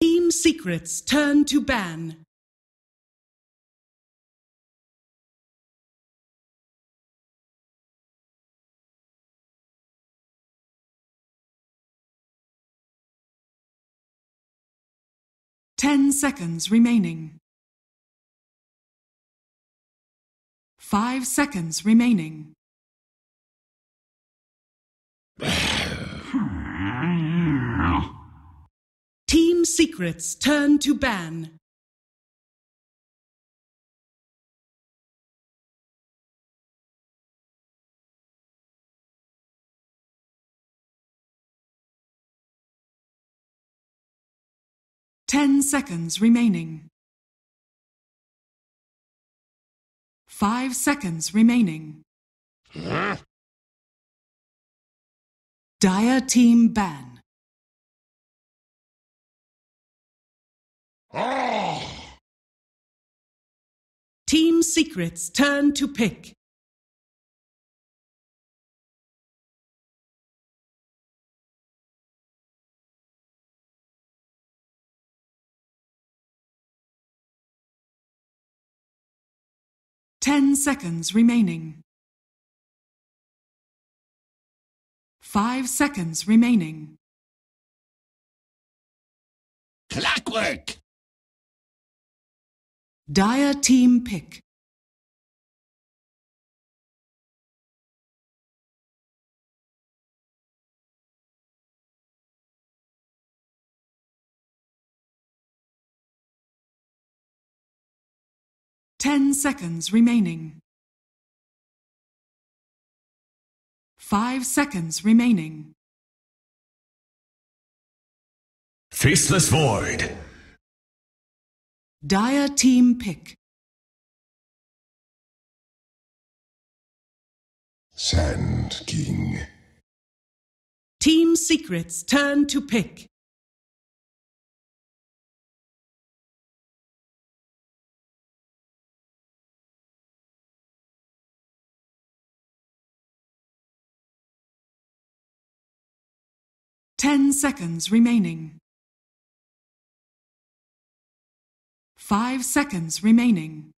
Team Secret's turn to ban. Ten seconds remaining. 5 seconds remaining. Team Secret's turn to ban. Ten seconds remaining. 5 seconds remaining. Dire team ban. Team Secret's turn to pick. Ten seconds remaining. 5 seconds remaining. Clockwork! Dire team pick. Ten seconds remaining. 5 seconds remaining. Faceless Void. Dire team pick. Sand King. Team Secret's turn to pick. Ten seconds remaining. 5 seconds remaining.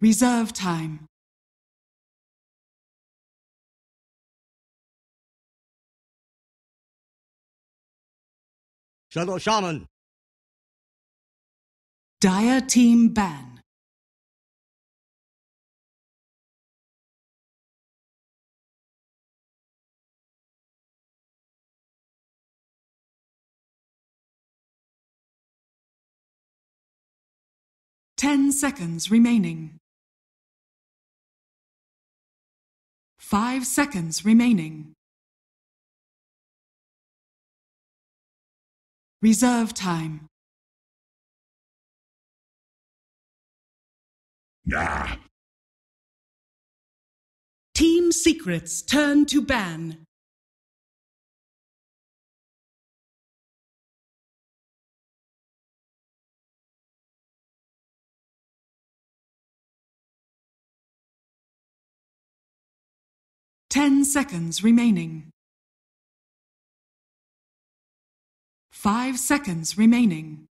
Reserve time. Shadow Shaman. Dire team ban. Ten seconds remaining. 5 seconds remaining. Reserve time. Ah. Team Secret's turn to ban. Ten seconds remaining. 5 seconds remaining.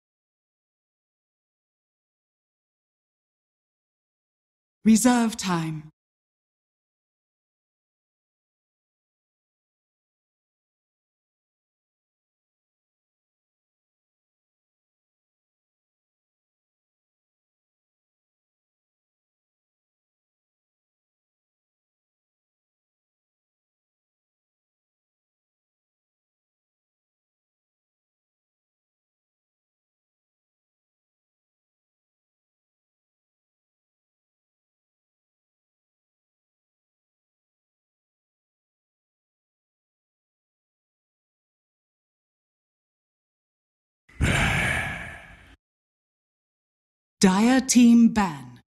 Reserve time. Dire team ban.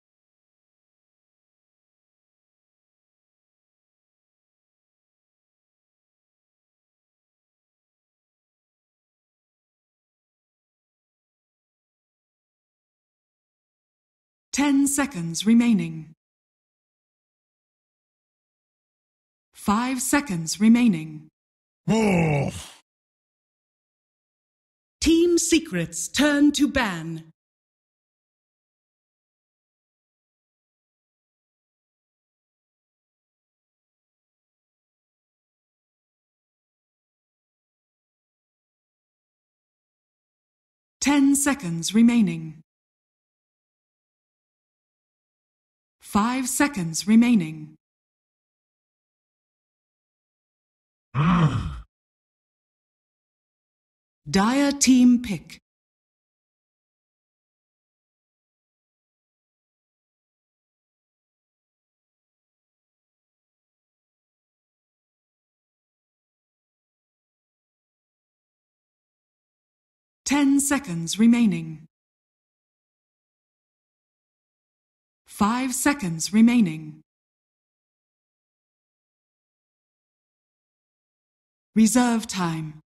Ten seconds remaining. 5 seconds remaining. Oh. Team Secret's turn to ban. Ten seconds remaining. 5 seconds remaining. Dire team pick. Ten seconds remaining. 5 seconds remaining. Reserve time.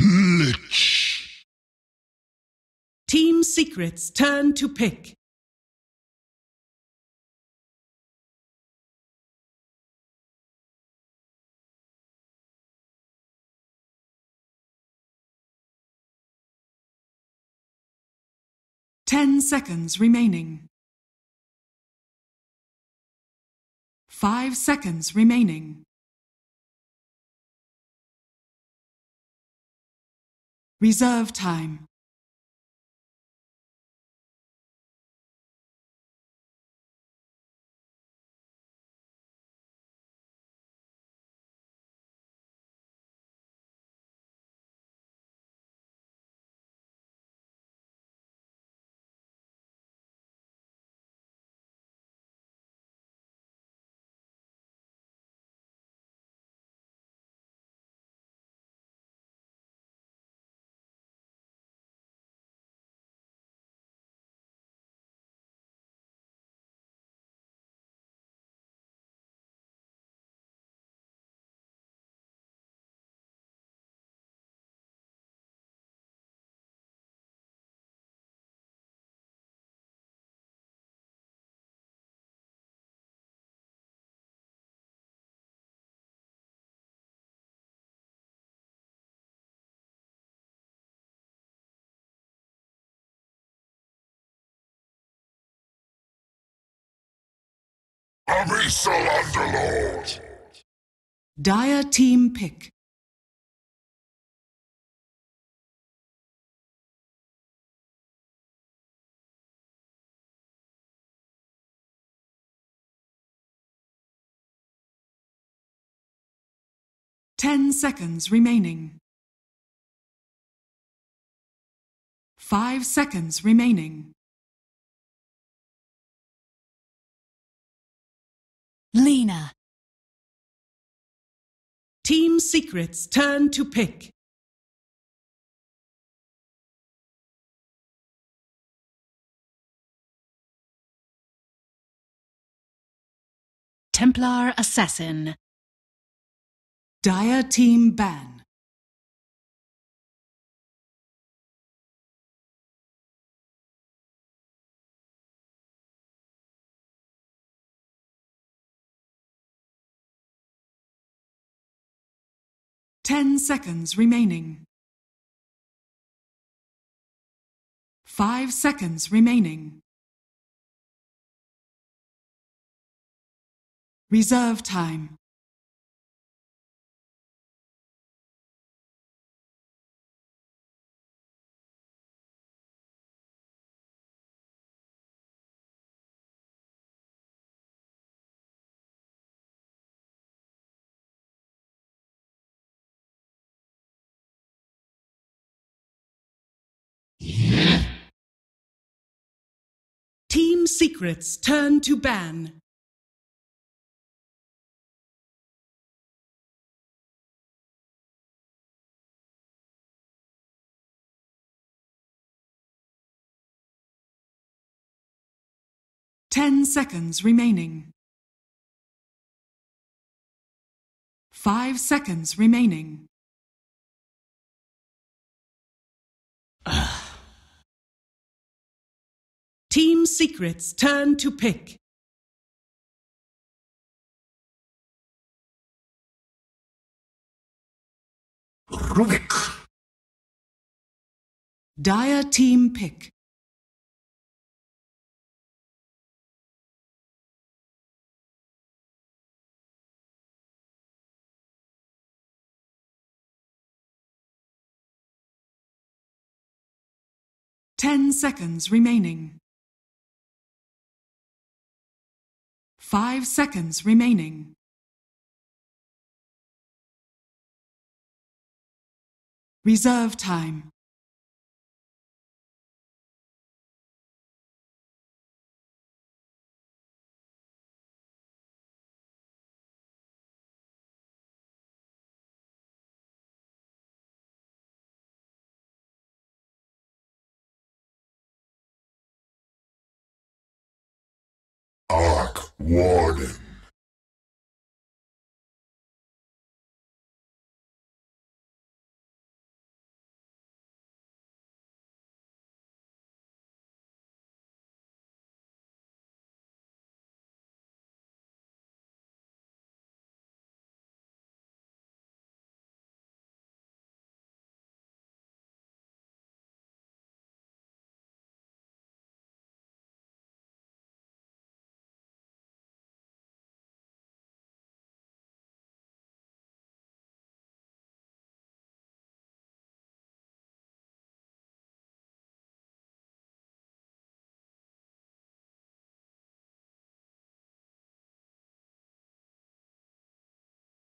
Glitch. Team Secret's turn to pick. Ten seconds remaining. 5 seconds remaining. Reserve time. Abyssal Underlord. Dire team pick. Ten seconds remaining. 5 seconds remaining. Lena. Team Secret's turn to pick. Templar Assassin. Dire team ban. Ten seconds remaining. 5 seconds remaining. Reserve time. secrets turn to ban. Ten seconds remaining. 5 seconds remaining. Team secrets turn to pick. Rubik. Dire team pick. Ten seconds remaining. 5 seconds remaining. Reserve time. Arc Warden.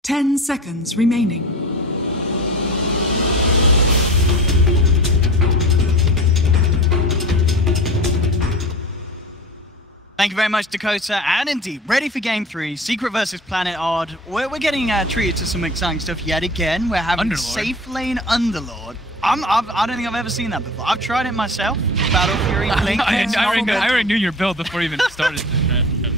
Ten seconds remaining. Thank you very much, Dakota. And indeed, ready for Game 3, Secret versus Planet Odd. We're getting treated to some exciting stuff yet again. We're having Underlord. Safe Lane Underlord. I don't think I've ever seen that before. I've tried it myself. Battle Fury, Blink. I already knew your build before you even started.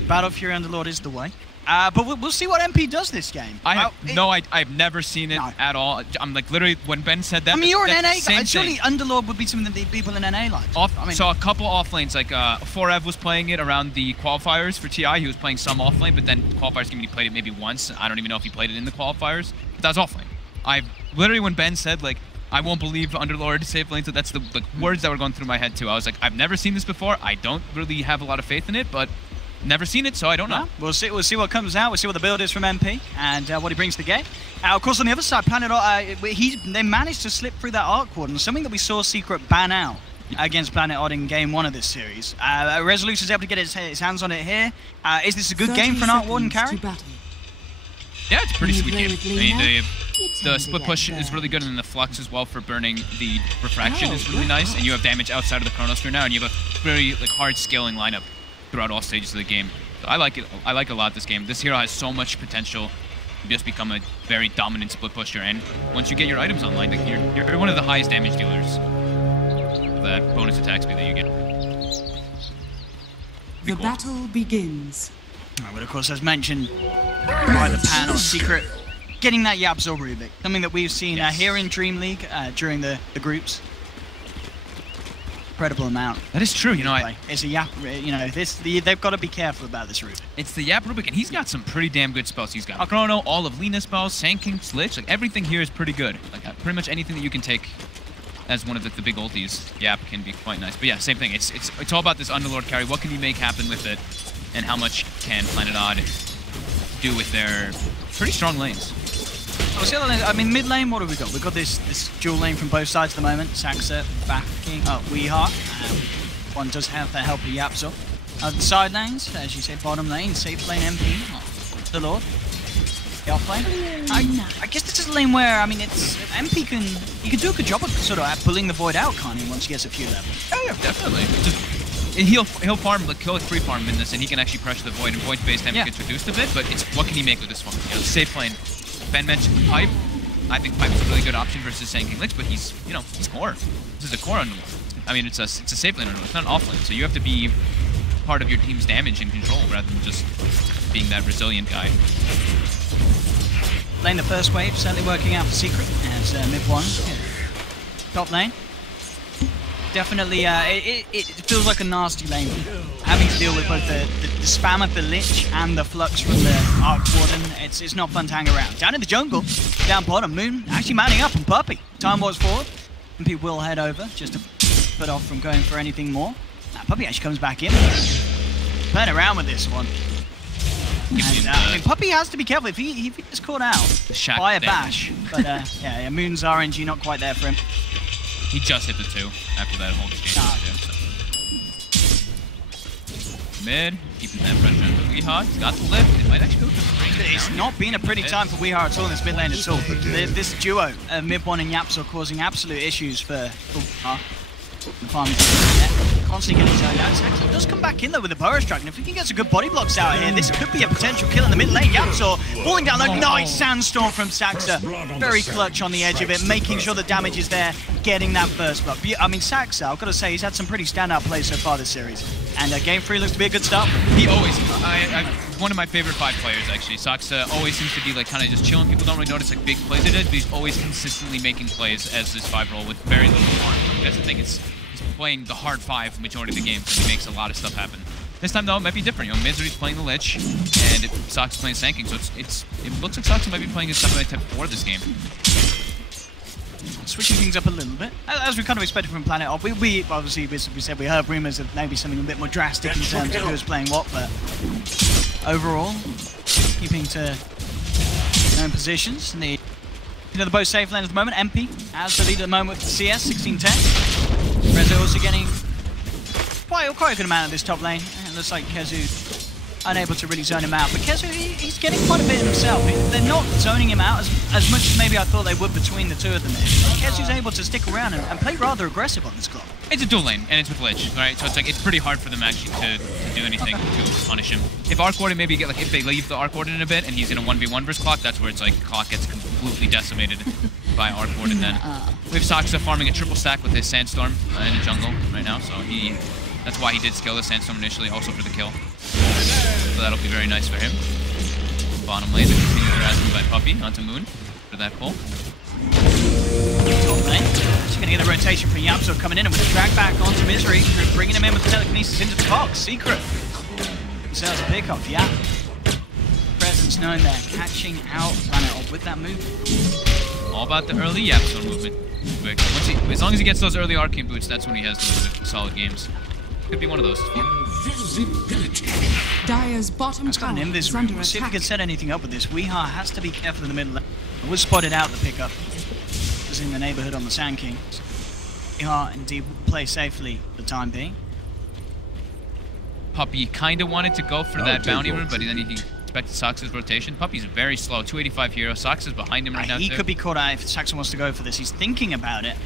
Battle Fury Underlord is the way. But we'll see what MP does this game. I've never seen it at all. I'm like literally when Ben said that. I mean, you're an NA same guy. Surely thing. Underlord would be something that the people in NA like. Saw a couple off lanes, like 4Ev was playing it around the qualifiers for TI. He was playing some off lane, but then qualifiers gave me he played it maybe once. I don't even know if he played it in the qualifiers. But that was off lane. I literally when Ben said like I won't believe Underlord safe lane, so that's the words that were going through my head too. I was like, I've never seen this before. I don't really have a lot of faith in it, but never seen it, so I don't know. We'll see what comes out. We'll see what the build is from MP and what he brings to the game. Of course, on the other side, Planet Odd, they managed to slip through that Arc Warden, something that we saw Secret ban out against Planet Odd in Game 1 of this series. Resolution's able to get his hands on it here. Is this a good game for an Arc Warden carry? Yeah, it's a pretty sweet game. I mean, the split push is really good, and then the flux as well for burning the refraction is really nice. And you have damage outside of the Chronosphere now, and you have a very hard scaling lineup throughout all stages of the game. So I like it. I like a lot this game. This hero has so much potential to just become a very dominant split pusher. And once you get your items online, you're one of the highest damage dealers. That bonus attack speed that you get. The battle begins. But of course, as mentioned by the panel, Secret getting that Yapzor Rubik, something that we've seen here in DreamLeague during the groups. Incredible amount. That is true. You know, it's a Yap. You know, they've got to be careful about this Rubik. It's the Yap Rubik, and he's got some pretty damn good spells. He's got Chrono, all of Lena's spells, Sand King, Slitch. Like everything here is pretty good. Like pretty much anything that you can take as one of the big ultis, Yap can be quite nice. But yeah, same thing. It's all about this Underlord carry. What can you make happen with it, and how much can Planet Odd do with their pretty strong lanes? I mean, mid lane, what have we got? We've got this dual lane from both sides at the moment. Saxa backing up Weeheart. One does have the help of Yapzor. The side lanes, as you said, bottom lane, safe lane MP, the Lord. The off lane. I guess this is a lane where, I mean, it's MP can do a good job of sort of pulling the Void out, can't he, once he gets a few levels. Yeah, definitely. he'll farm, like, he'll free farm in this, and he can actually pressure the Void, and Void's base damage gets reduced a bit, but it's what can he make with this one? You know, safe lane. Ben mentioned Pipe. I think Pipe is a really good option versus Sand King Lich, but he's, you know, he's core. This is a core underworld. I mean, it's a safe lane underworld. It's not an off lane, so you have to be part of your team's damage and control rather than just being that resilient guy. Lane the first wave, certainly working out for Secret as mid one. Top lane. Definitely, it feels like a nasty lane. Having to deal with both the spam of the Lich and the flux from the Arc Warden. It's not fun to hang around. Down in the jungle, down bottom, Moon actually manning up on Puppey. Time was forward. MP will head over just to put off from going for anything more. Puppey actually comes back in. Playing around with this one. And, I mean, Puppey has to be careful if he gets caught out by a bash. But yeah, Moon's RNG not quite there for him. He just hit the 2 after that whole exchange. Mid, keeping that pressure on the Weehaw. He's got the lift. It might actually go to 3. It's not been a pretty time for Weehaw at all in this mid lane at all. This duo of mid one and Yaps are causing absolute issues for Weehaw. The farm constantly getting zoned out. Saxo does come back in though with the Burrow Strike, and if we can get some good body blocks out here, this could be a potential kill in the mid lane. Yapsor falling down like nice sandstorm from Saxa. Very clutch on the edge of it, making sure the damage is there, getting that first block. I mean, Saxa, I've got to say, he's had some pretty standout plays so far this series. And game 3 looks to be a good start. He always, one of my favorite 5 players actually. Saxa always seems to be like kind of just chilling. People don't really notice like big plays he does, but he's always consistently making plays as this 5 role with very little harm. That's the thing, he's playing the hard 5 majority of the game, so he makes a lot of stuff happen. This time though, it might be different. You know, Misery's playing the Lich, and Saxa's playing Sand King, so it looks like Saxa might be playing his Semifinal type 4 this game. Switching things up a little bit, as we kind of expected from Planet Off. We obviously, we said we heard rumors of maybe something a bit more drastic in terms of who was playing what, but overall, keeping to known positions. And the both safe lane at the moment. MP as the lead at the moment with the CS 1610. Reza also getting quite a good amount of this top lane. And it looks like Kezu unable to really zone him out, but Kezu, he's getting quite a bit himself. They're not zoning him out as much as maybe I thought they would between the two of them. Kezu's able to stick around and play rather aggressive on this clock. It's a dual lane, and it's with Lich, right? So it's like it's pretty hard for them actually to do anything to punish him. If Arc Warden maybe get like if they leave the Arc Warden in a bit and he's in a 1v1 versus Clock, that's where it's like Clock gets completely decimated by Arc Warden then. We have Saxa farming a triple stack with his Sandstorm in the jungle right now, so that's why he did skill the Sandstorm initially, also for the kill. So that'll be very nice for him. Bottom lane, continued harassment by Puppey onto Moon for that pull. Top lane. She's going to get the rotation from Yapso coming in and with the drag back onto Misery, bringing him in with the telekinesis into the box. Secret. Themselves a pickoff, yeah. Presence known there, catching out Planet Off with that move. All about the early Yapso movement. As long as he gets those early Arcane boots, that's when he has those solid games. Could be one of those. Dire's bottom tower in this room. We'll see if we can set anything up with this. Weehaw has to be careful in the middle. I was spotted out the pickup. Was in the neighborhood on the Sand King. Weehaw indeed will play safely for the time being. Puppey kind of wanted to go for that bounty rune, but then he expected Saxa's rotation. Puppey's very slow, 285 hero. Saxa's behind him right now. He could be caught out if Saxa wants to go for this. He's thinking about it.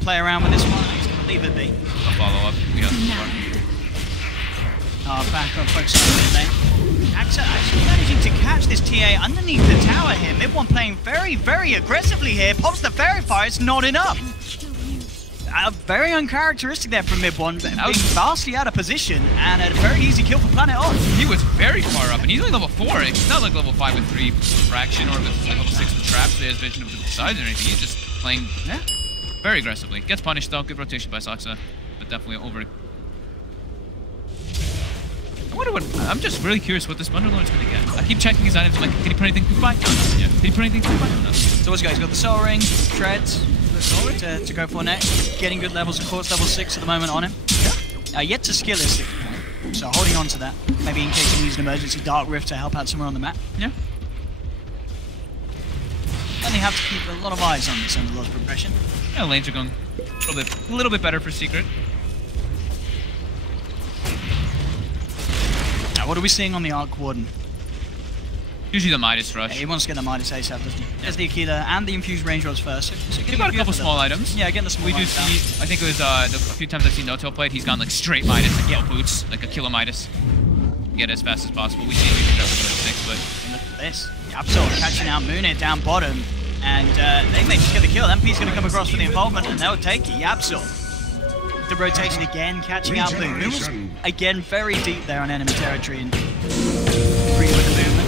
Play around with this one. He's going to leave it be. A follow up. Back up, focus on the mid lane. Saxa actually managing to catch this TA underneath the tower here. Mid one playing very, very aggressively here. Pops the fairy fire. It's not enough. Very uncharacteristic there from mid one, being vastly out of position, and a very easy kill for Planet On. He was very far up, and he's only level 4. It's not like level 5 with 3 fraction or with level 6 with traps. He has vision of the sides or anything. He's just playing very aggressively. Gets punished though. Good rotation by Saxa, but definitely over. I'm just really curious what this Wonderlord is going to get. I keep checking his items. I'm like, can he put anything through fight? Yeah. Can he put anything through fight? No. So what's he's got the Soul Ring, Treads, to go for next. Getting good levels, of course, level 6 at the moment on him. Yet to skill is so holding on to that. Maybe in case he needs an emergency Dark Rift to help out somewhere on the map. Yeah. And they have to keep a lot of eyes on this Underlord's progression. Yeah, lanes are going a little bit better for Secret. Now, what are we seeing on the Arc Warden? Usually the Midas rush. Yeah, he wants to get the Midas ASAP, doesn't he? There's the Aquila and the infused range rods first. So He's got a couple small items. Yeah, getting the small We do items out. see, I think it was a few times I've seen No-Tail played, he's gone like straight Midas, like yellow boots, like a kilo Midas. Get it as fast as possible. We see him using that 6, but... Look at this. Yapzor catching out Moonit down bottom. And they may just get the kill. MP's going to come across for the involvement, and they'll take it. Yapzor. The rotation again, catching out Moon. Moon was, again, very deep there on enemy territory. And free with the movement.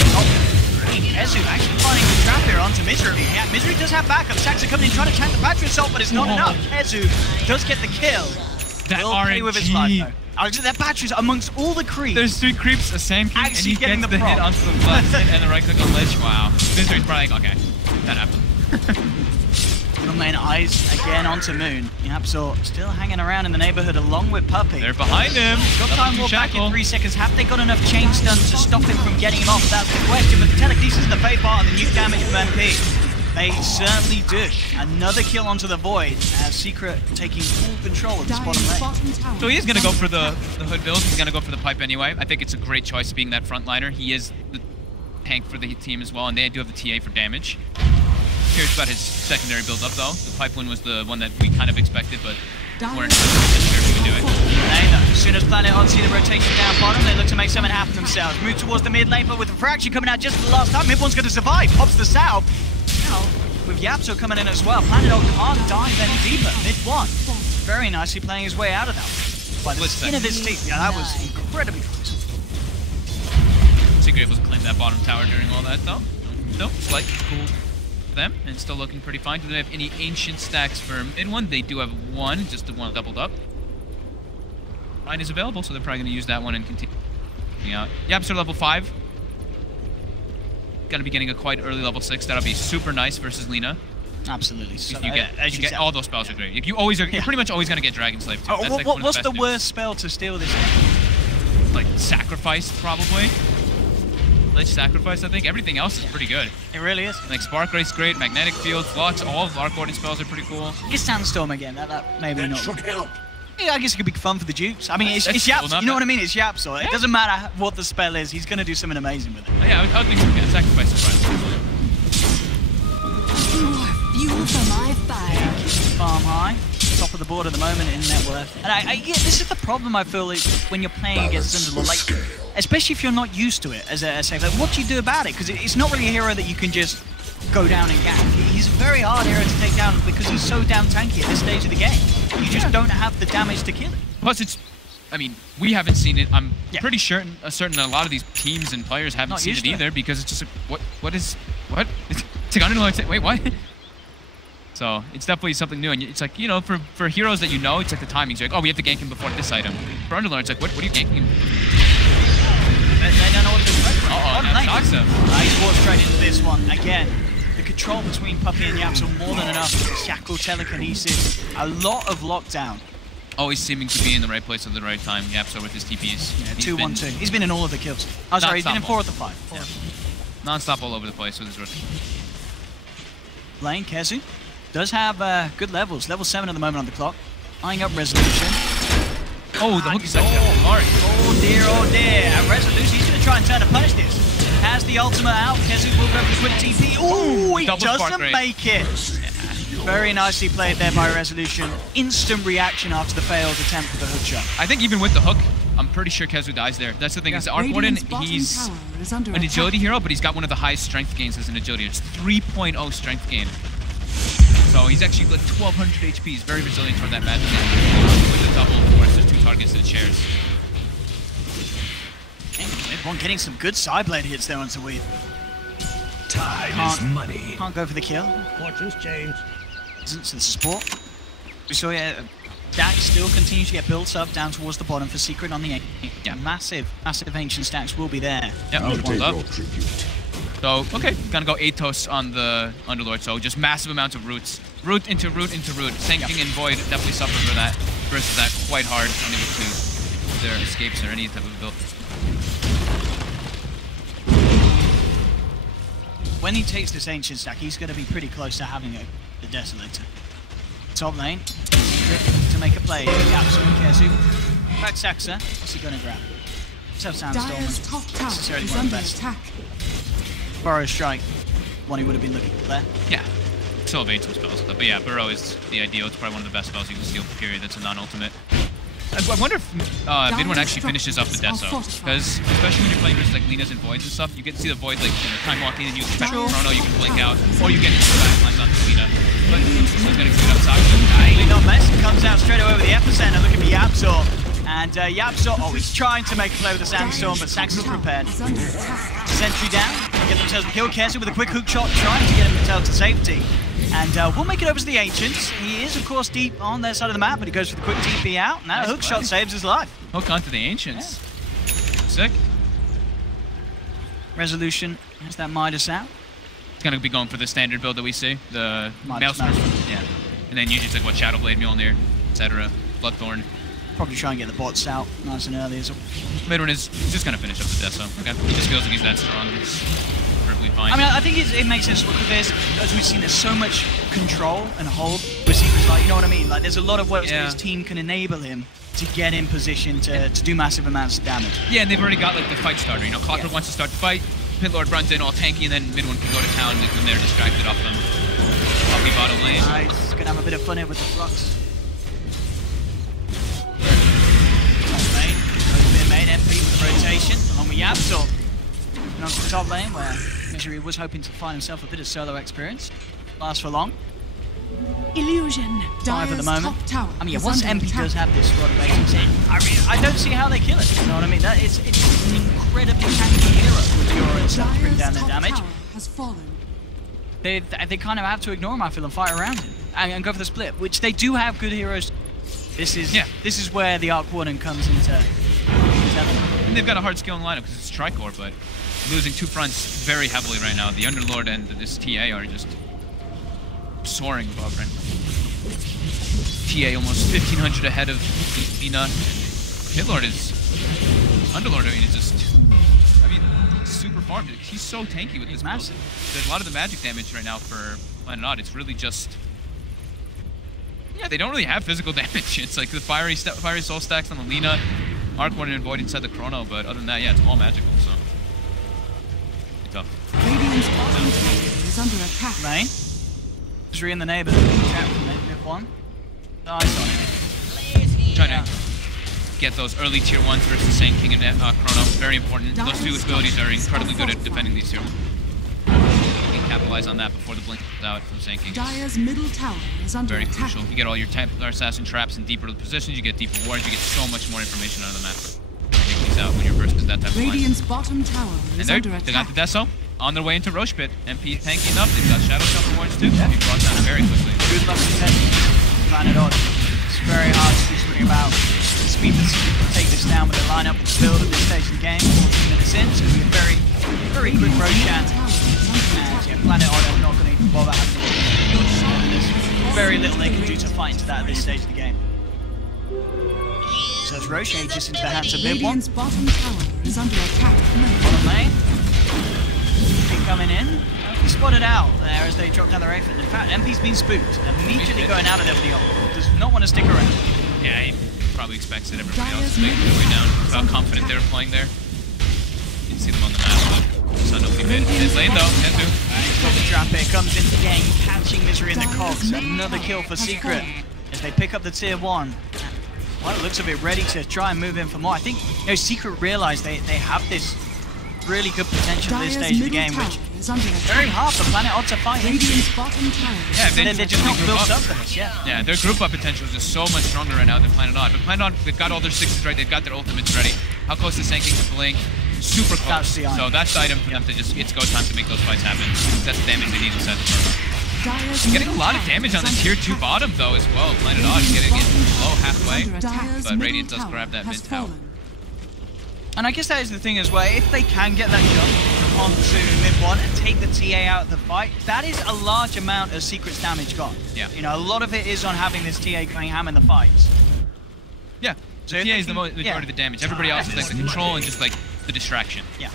Ezu actually finding the trap here onto Misery. Yeah, Misery does have backup. Saxa coming in, trying to tank the battery assault, but it's not enough. Ezu does get the kill. That Will pay with his life, though. That battery's amongst all the creeps. There's 3 creeps, a Sand King, and he getting gets the the hit onto the left side and the right click on ledge. Wow. Misery's probably like, okay, that happened. Middle main eyes again onto Moon. Yapzor still hanging around in the neighborhood along with Puppy. They're behind him. Got time war back in 3 seconds. Have they got enough chain stuns to stop him from getting him off? That's the question. But the telekinesis in the fade part and the nuke damage from MP. They certainly do. Another kill onto the Void as Secret taking full control of this bottom lane. So he is going to go for the hood build. He's going to go for the pipe anyway. I think it's a great choice being that frontliner. He is the tank for the team as well, and they do have the TA for damage. Curious about his secondary build up though. The pipe one was the one that we kind of expected, but weren't sure if he would do it. As soon as Planet Odd see the rotation down bottom, they look to make something happen themselves. Move towards the mid lane, but with Refraction coming out just for the last time, mid one's going to survive. Pops the south. Now, with Yapzor coming in as well, Planet Odd can't dive any deeper. Mid one. Very nicely playing his way out of that. By the skin of his teeth. Yeah, that was incredibly close. Secret able to claim that bottom tower during all that though. No, slightly cool. Them and still looking pretty fine. Do they have any ancient stacks for mid one? They do have one, just the one doubled up. Mine is available, so they're probably going to use that one and continue out. Yapzor level 5. Going to be getting a quite early level 6. That'll be super nice versus Lina. Absolutely. So, you get all those spells are great. You always are. You're pretty much always going to get Dragon Slave too. That's like what's the worst spell to steal this? Like Sacrifice, probably. Lich Sacrifice, I think. Everything else is pretty good. It really is. Like Spark Race, great. Magnetic Field, Flux, all of Arc Warding spells are pretty cool. I guess Sandstorm again. That maybe not. Help. Yeah, I guess it could be fun for the Dukes. I mean, it's Yapzor. You know what I mean? It's Yapzor. It doesn't matter what the spell is. He's going to do something amazing with it. Oh, yeah, I would think we can Sacrifice is fine. Fuel for my fire. Farm high. Top of the board at the moment in net worth. And yeah, this is the problem I feel like when you're playing against Syndalore, like, especially if you're not used to it as a safe. Like, what do you do about it? Because it's not really a hero that you can just go down and gank. He's a very hard hero to take down because he's so damn tanky at this stage of the game. You just don't have the damage to kill it. Plus, it's, I mean, we haven't seen it. I'm pretty certain that a lot of these teams and players haven't seen it either because it's just like, what? It's like, I don't know, wait, what? So it's definitely something new, and it's like, you know, for heroes that you know, it's like the timing's like, oh, we have to gank him before this item. For Underlord, it's like, what are you ganking him? They don't know what to expect. That shocks him. He's walked straight into this one. Again, the control between Puppy and Yapzor more than enough. Shackle, telekinesis, a lot of lockdown. Always seeming to be in the right place at the right time, Yapzor with his TPs. Yeah, 2-1-2. He's been in all of the kills. Oh, sorry, he's been in 4 of the 5. Yeah. Non-stop all over the place with his rookie. Lane, Kezu does have good levels. Level 7 at the moment on the clock. Eyeing up Resolution. Oh, the hook is like that. Oh dear. And Resolution, he's going to try and turn to punish this. Has the ultimate out. Kezu will go for the quick TP. Ooh, he doesn't make it. Very nicely played there by Resolution. Instant reaction after the failed attempt with the hook shot. I think even with the hook, I'm pretty sure Kezu dies there. That's the thing, is Arc Warden, he's an agility hero, but he's got one of the highest strength gains as an agility. It's 3.0 strength gain. So he's actually like 1200 HP. He's very resilient toward that magic with the double, of course, there's 2 targets that it shares. Mid-one getting some good side blade hits there onto Weed. Time is money. Can't go for the kill. Fortunes change. Isn't the support. We saw Dax still continues to get built up down towards the bottom for Secret on the 8. Yeah, massive ancient stacks will be there. Yeah, I'll take up. your tribute. So, okay, gonna go Atos on the Underlord, so just massive amounts of roots. Root into root into root. Sand King and Void definitely suffer for that, versus that quite hard, unable to their escapes or any type of build. When he takes this ancient stack, he's going to be pretty close to having the Desolator. Top lane, to make a play. Yapzor and Kezu. Back Saxa, what's he going to grab? Let's have Sandstorm. Dire's top tower Necessarily is one of the under best. attack. Burrow Strike, one he would have been looking for there. Yeah. Still evade some spells, but yeah, Burrow is the ideal. It's probably one of the best spells you can steal, period. That's a non-ultimate. I wonder if Mid-1 actually finishes up the Deso, because especially when you're playing versus like Linas and Voids and stuff, you get to see the Void like time walking and you expect Chrono, you can blink out, or you get into the backlines onto Lina. But he's going to get up Saga. Not messed. Comes out straight over the epicenter, looking for Yapzor. And Yapzor, he's trying to make a play with the Sandstorm, but Sax is prepared. Sentry down, get themselves a kill. Kessie with a quick hook shot, trying to get himself to safety. And we'll make it over to the Ancients. He is, of course, deep on their side of the map, but he goes for the quick TP out, and that hook shot saves his life. Hook onto the Ancients. Yeah. Sick. Resolution has that Midas out. It's going to be going for the standard build that we see, the Maelstrom. Yeah. And then usually it's like what, Shadowblade, Mjolnir, etc. Bloodthorn. Probably try and get the bots out nice and early as well. Mid-1 is just going to finish up the Deso. Okay. He just feels like he's that strong. It's perfectly fine. I mean, I think it makes sense to look at this. As we've seen, there's so much control and hold with Secret's Light, you know what I mean? Like, there's a lot of ways that his team can enable him to get in position to do massive amounts of damage. Yeah, and they've already got like the fight starter. You know, Clockwork wants to start the fight, Pitlord runs in all tanky, and then Mid-1 can go to town and they're distracted off them. Puppy bottom lane. Nice, gonna have a bit of fun here with the Flux. Mid MP with the rotation, along with Yapzor. And onto the top lane where Misery was hoping to find himself a bit of solo experience. Lasts for long. Illusion. 5 at the moment. Tower I mean, yeah, once MP does have this squad of agents in, I mean, I don't see how they kill it. You know what I mean? It's an incredibly tanky hero with Fiora and stuff to bring down the damage. They kind of have to ignore him, I feel, and fight around him and go for the split, which they do have good heroes. This is where the Arc Warden comes into. And they've got a hard scaling lineup because it's Tricor, but losing two fronts very heavily right now. The Underlord and this TA are just soaring above right now. TA almost 1,500 ahead of Lina. Hitlord is... Underlord, I mean, is just... I mean, super farmed. He's so tanky with this build. There's a lot of the magic damage right now for Planet Odd. It's really just... Yeah, they don't really have physical damage. It's like the Fiery Soul stacks on the Lina, Arc Warden and Void inside the Chrono, but other than that, yeah, it's all magical, so... It's tough. Radiant's bottom tower is under attack. Main. Just in the neighborhood. Trap from Mid-1. Nice on him. Trying to get those early tier 1s versus Sand King and Chrono. Very important. Those two abilities are incredibly good at defending these tier 1s. You can capitalize on that before the blink comes out from Sand King. Dire's middle tower is under very attack. crucial. You get all your Templar Assassin traps in deeper positions, you get deeper wards, you get so much more information out of the map. Take these out when you're versus that type of line. Radiant's bottom tower is under attack. They got the Deso on their way into Roche Pit. MP tanky enough, they've got Shadow Summer wards too. They brought down very quickly. Good luck to Planet Odd. It's very hard to do something about the speed that Secret can take this down with the lineup and build at this stage of the game. 14 minutes in, so it'll be a very, very quick Roshan. And yeah, Planet Odd are not going to even bother having to. There's very little they can do to fight into that at this stage of the game. So it's Roshan just into the hands of Mid-1. Radiant's bottom tower is under attack. Bottom lane. Coming in. He spotted out there as they drop down the Wraith. In fact, MP's been spooked. Immediately going out of there with the ult. Does not want to stick around. Yeah, he probably expects that everybody else is making their way down. How confident they were playing there. You can see them on the map, but so nobody made it. His lane though, Kenzu. He's got the trap here, comes into the game, catching Misery in the cogs. Another kill for Secret as they pick up the tier 1. Well, it looks a bit ready to try and move in for more. I think Secret realised they have this really good potential at this stage of the game, which very hard for Planet Odd to fight into. Yeah, they're just not built up for this, Yeah, their group up potential is just so much stronger right now than Planet Odd. But Planet Odd, they've got all their 6s right, they've got their ultimates ready. How close is Sand King to Blink? Super close. So that's the item for them to just, it's go time to make those fights happen. That's the damage they need inside the Chrono. Getting a lot of damage on the tier 2 bottom though as well. Planet Odd is getting it low halfway, but Radiant does grab that mid tower. And I guess that is the thing as well, if they can get that jump onto Mid-1 and take the TA out of the fight, that is a large amount of Secret's damage gone. Yeah. You know, a lot of it is on having this TA going ham in the fights. Yeah, so TA is the majority of the damage. Everybody else is like the control and just like the distraction. Yeah.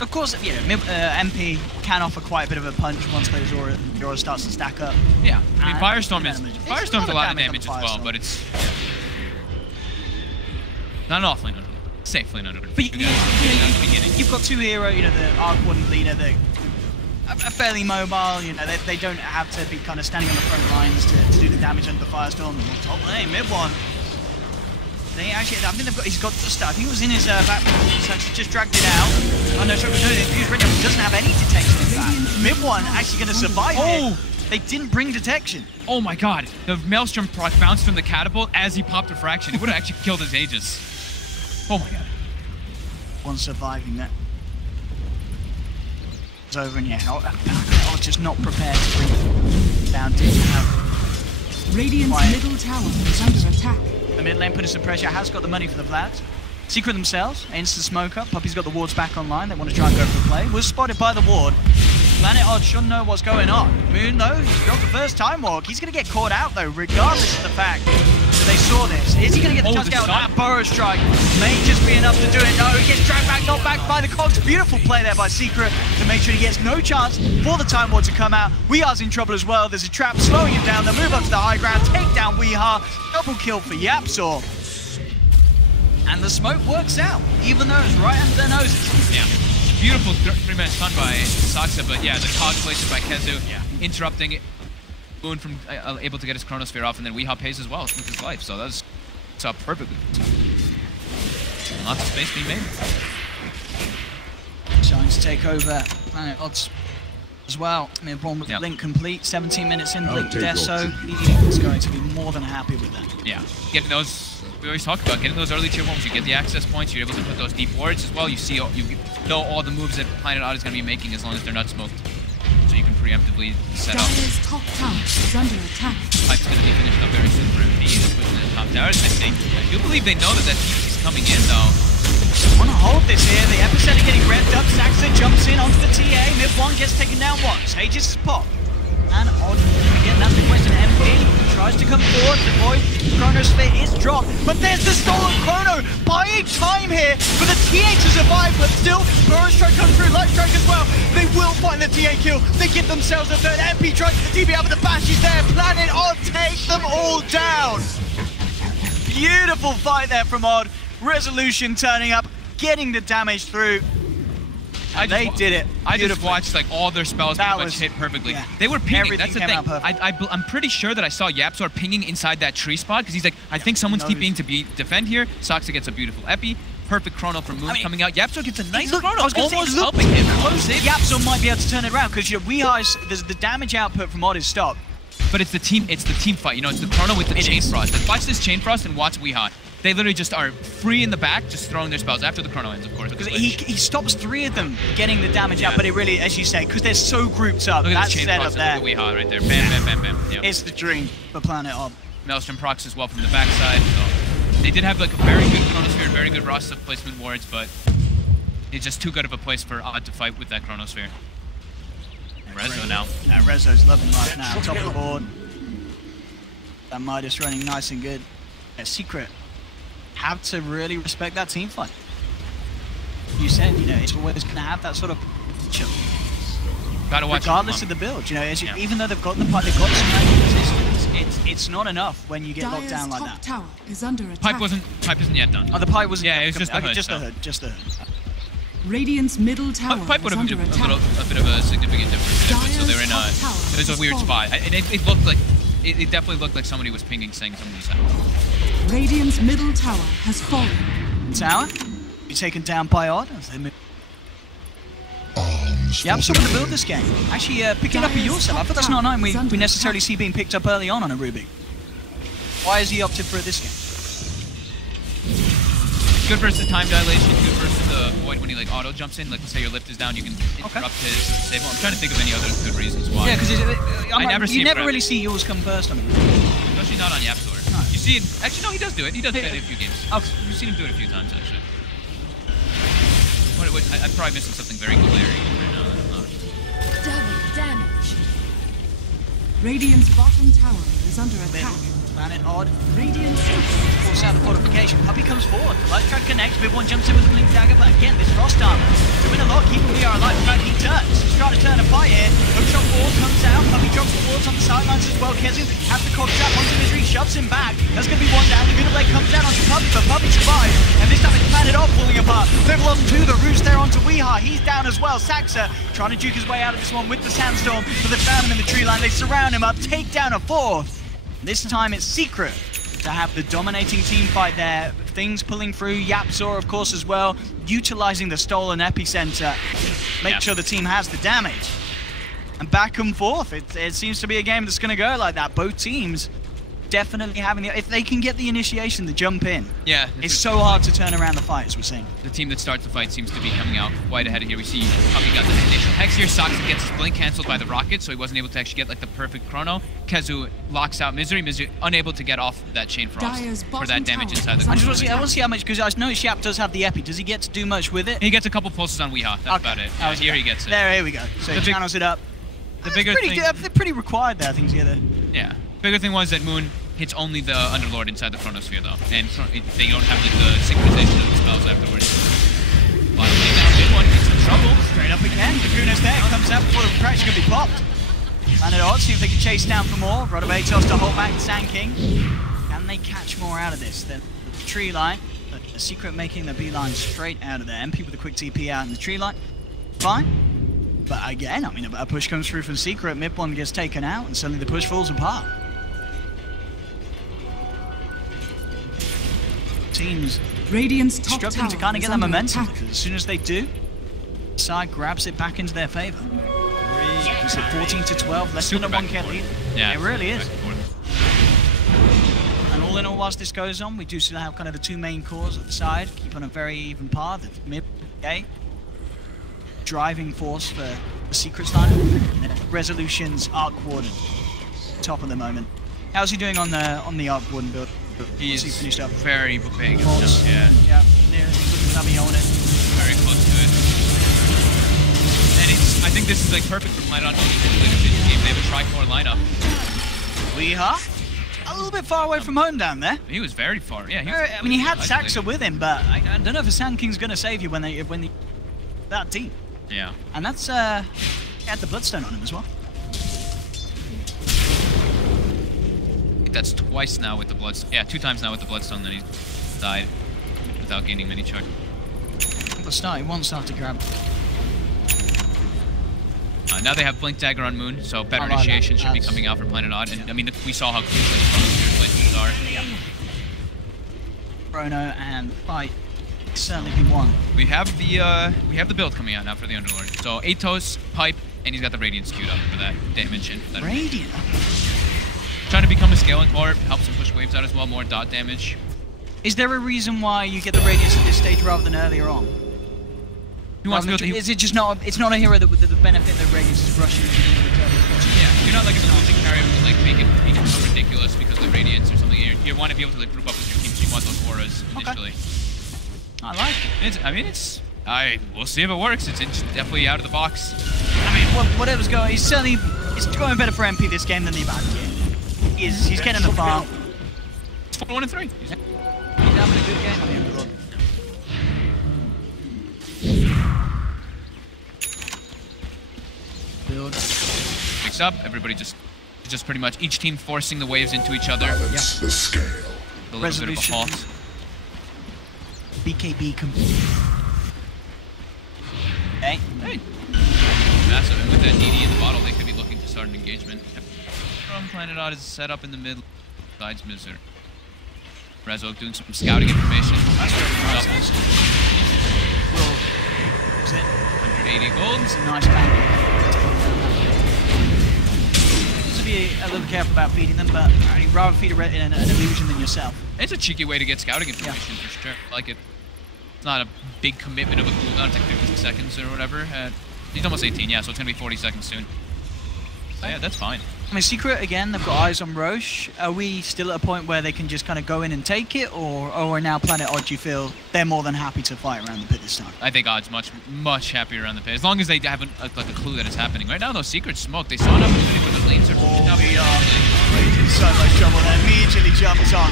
Of course, you know, MP can offer quite a bit of a punch once those Aura starts to stack up. Yeah, I mean, Firestorm's a lot of damage as well, but it's not an offlane. safely under. But you've got 2 heroes, you know, the Arc 1 leader that are fairly mobile, you know, they don't have to be kind of standing on the front lines to do the damage under the Firestorm. Top lane, mid one. They actually, I think he's got the stuff. He was in his back, so he just dragged it out. Oh no, sorry, no, he doesn't have any detection in fact. Mid one actually going to survive it. They didn't bring detection. Oh my god, the Maelstrom proc bounced from the catapult as he popped refraction. It would have actually killed his Aegis. Oh my god. One surviving that. It's over and yeah, I was just not prepared to bring it down to have. Radiant's middle tower is under attack. The mid lane putting some pressure, has got the money for the Vlads. Secret themselves, instant smoke up. Puppy's got the wards back online, they want to try and go for the play. Was spotted by the ward. Planet Odd shouldn't know what's going on. Moon though, he's got the first time walk. He's going to get caught out though, regardless of the fact that they saw this. Is he going to get the chance to get out that burrow strike? May just be enough to do it. No, he gets dragged back, not back by the Cogs. Beautiful play there by Secret to make sure he gets no chance for the time ward to come out. Weehar's in trouble as well. There's a trap slowing him down. They'll move up to the high ground, take down Weehar. Double kill for Yapzor. And the smoke works out, even though it's right under their noses. Yeah. Beautiful 3-man stun by Saksa, but yeah, the cog placed by Kezu, interrupting it. Boon from able to get his Chronosphere off, and then Weehaw pays as well with his life, so that's up perfectly. Lots of space being made. Trying to take over Planet Odds as well. Mid-one with the Link complete, 17 minutes in, Blink Deso. He's going to be more than happy with that. Yeah, getting those, we always talk about getting those early tier 1s. You get the access points, you're able to put those deep wards as well. You see, you know all the moves that Planet Odd is going to be making as long as they're not smoked. So you can preemptively set up. Dire's top tower is under attack. Pipe's going to be finished up very soon for MP. He's pushing the top towers. I do believe they know that TP's coming in though. Want to hold this here. The epicenter getting revved up. Saxon jumps in onto the TA. Mid-one gets taken down once. Aegis is popped. And Odd again, that's the question. MP tries to come forward. The Void Chronosphere is dropped. But there's the stolen Chrono. Buying time here for the TA to survive. But still, Burrow Strike comes through. Light Strike as well. They will find the TA kill. They give themselves a third. MP tries to TP out, but the bash is there. Planet Odd take them all down. Beautiful fight there from Odd. Resolution turning up, getting the damage through. They did it. I just watched like all their spells pretty much hit perfectly. Yeah. They were pinging. That's the thing. I'm pretty sure that I saw Yapzor pinging inside that tree spot because he's like, I think someone's TPing to defend here. Saksa gets a beautiful epi. Perfect chrono from Moon coming out. Yapzor gets a nice chrono. Almost helping him. Yapzor might be able to turn it around because the damage output from Odd is stopped. But it's the team fight. You know, it's the chrono with the chain frost. Like, watch this chain frost and watch Weehaw. They literally just are free in the back, just throwing their spells after the chrono ends, of course. Because he stops 3 of them getting the damage out, but it really, as you say, because they're so grouped up, that's set up there. Look at Weehaw right there. Bam, bam, bam, bam. Yep. It's the dream for Planet Odd. Maelstrom procs as well from the backside. So they did have like a very good Chronosphere, very good roster placement wards, but it's just too good of a place for Odd to fight with that Chronosphere. Rezo now. Yeah, Rezo's loving life now. Top of the board. That Midas running nice and good. Yeah, Secret have to really respect that team fight. You said, you know, it's always going to have that sort of chill. Gotta watch regardless of the build, you know, even though they've got the pipe, they've got some resistance. It's not enough when you get locked down like that. Tower is under attack. Pipe isn't yet done. Oh, the pipe wasn't. Yeah, it was just the hood. Just the hood. Radiant's middle tower Pipe would is have under been attack. a bit of a significant difference. So they're in it was a weird spot. And it looked like it definitely looked like somebody was pinging, saying somebody's out. Radiant's middle tower has fallen. Tower, be taken down by Odd as they move. Yeah, I'm starting to build this game. Actually, picking up a yourself. I thought that's not an item we necessarily see being picked up early on a Rubik. Why has he opted for it this game? Good versus time dilation, good versus the void when he like auto jumps in. Like, let's say your lift is down, you can interrupt his save. I'm trying to think of any other good reasons why. Yeah, because you never really see yours come first on it. Especially not on Yapzor. No. You see it. Actually, no, he does do it. He does do it in a few games. You've seen him do it a few times, actually. I'm probably missing something very glaring right now. Double damage. Radiant's bottom tower is under attack. Planet Odd. Radiant's Force out the fortification. Puppy comes forward. The life track connects. Big one jumps in with the blink dagger, but again, this frost armor doing a lot, keeping VR alive. In fact, he turns. He's trying to turn a fight here. Hookshot wall comes out. Puppy drops the walls on the sidelines as well. Kezu has the cog trap onto Misery, shoves him back. That's going to be one down. The Guna Blade comes down onto Puppy, but Puppy survives. And this time it's Planet Odd falling apart. Level on 2, the roost there onto Weeha. He's down as well. Saxa trying to juke his way out of this one with the Sandstorm, but they found him in the tree line. They surround him up, take down a fourth. This time it's Secret to have the dominating team fight there. Things pulling through, Yapzor of course as well, utilizing the stolen epicenter. Make sure the team has the damage. And back and forth, it seems to be a game that's going to go like that. Both teams definitely having the, if they can get the initiation to jump in. Yeah. It's so hard to turn around the fight, as we're seeing. The team that starts the fight seems to be coming out quite ahead of here. We see Puppy got the initial hex here. Saxa gets his blink cancelled by the rocket, so he wasn't able to actually get like the perfect chrono. Kezu locks out Misery. Misery unable to get off that chain frost for that damage inside the I want to see how much, because I know Shap does have the epi. Does he get to do much with it? He gets a couple pulses on Weeha. That's about it. Here he gets it. Here we go. So he channels it up. The bigger thing, they're pretty required there, I think, together. Yeah. Bigger thing was that Moon hits only the Underlord inside the Chronosphere though, and they don't have like, the synchronization of the spells afterwards. Bottom lane now, mid one gets in trouble. Straight up again. Laguna's there, comes out before the crash could be popped. Planet Odd, see if they can chase down for more. Rodovatos to hold back the Sand King. Can they catch more out of this? The tree line, the Secret making the beeline straight out of there. MP with a quick TP out in the tree line. Fine. But again, I mean, a push comes through from Secret, mid one gets taken out, and suddenly the push falls apart. Teams Radiant's top struggling tower to kind of get is that under momentum, attack. because as soon as they do, side grabs it back into their favor. Is it 14 to 12, less than a 1k lead? Yeah, it really is. And all in all, whilst this goes on, we do still have kind of the two main cores at the side, keep on a very even par. The mid, okay, driving force for the Secret line, and Resolution's Arc Warden, top at the moment. How's he doing on the Arc Warden build? He's finished up very big. Yeah, near looking on it. Very close to it. And I think this is like perfect for Planet Odd to later in the game. They have a tri-core lineup. Weeha, a little bit far away from home down there. He was very far. Yeah, I mean, he had Saxa with him, but I don't know if a Sand King's going to save you when that deep. Yeah. And that's he had the Bloodstone on him as well. I think that's twice now with the Bloodstone. Yeah, 2 times now with the Bloodstone that he's died without gaining many charge. He won't start to grab. Now they have Blink Dagger on Moon, so better initiation should be coming out for Planet Odd. And I mean, we saw how quickly Chronosphere places are. Yeah. Chrono and fight certainly be won. We have the build coming out now for the Underlord. So Atos, Pipe, and he's got the Radiance queued up for that damage and for that. Radiant. Trying to become a scaling core, helps him push waves out as well, more dot damage. Is there a reason why you get the Radiance at this stage rather than earlier on? Is it just not? It's not a hero that with the benefit that Radiance is rushing into the return. Yeah, you're not like an illusion carrier who like make it so ridiculous because of the Radiance or something. You want to be able to like group up with your team, so you want those auras initially. Okay. I like it. We'll see if it works. It's definitely out of the box. I mean, whatever's going, it's going better for MP this game than the Abad game. He's getting the farm. It's 4-1-3. He's having a good game on the Underlord. Build. Picks up. Everybody just pretty much each team forcing the waves into each other. Balance the scale. A little bit of a halt. BKB complete. Hey. Massive. And with that DD in the bottle, they could be looking to start an engagement. From Planet Odd is set up in the mid. Besides Miser. Rezo doing some scouting information. That's really nice. Well, is it 180 gold. It's a nice bang. To be a little careful about feeding them, but I'd rather feed an illusion than yourself. It's a cheeky way to get scouting information for sure. I like it. It's not a big commitment of a cooldown. It's like 50 seconds or whatever. He's almost 18, yeah, so it's gonna be 40 seconds soon. So yeah, that's fine. I mean, Secret, again, they've got eyes on Roche. Are we still at a point where they can just kind of go in and take it? Or are now Planet Odd, do you feel they're more than happy to fight around the pit this time? I think Odd's much happier around the pit. As long as they have like a clue that it's happening. Right now, though, Secret smoke. They saw an opportunity for the lanes. In so much trouble there. Immediately jumps on.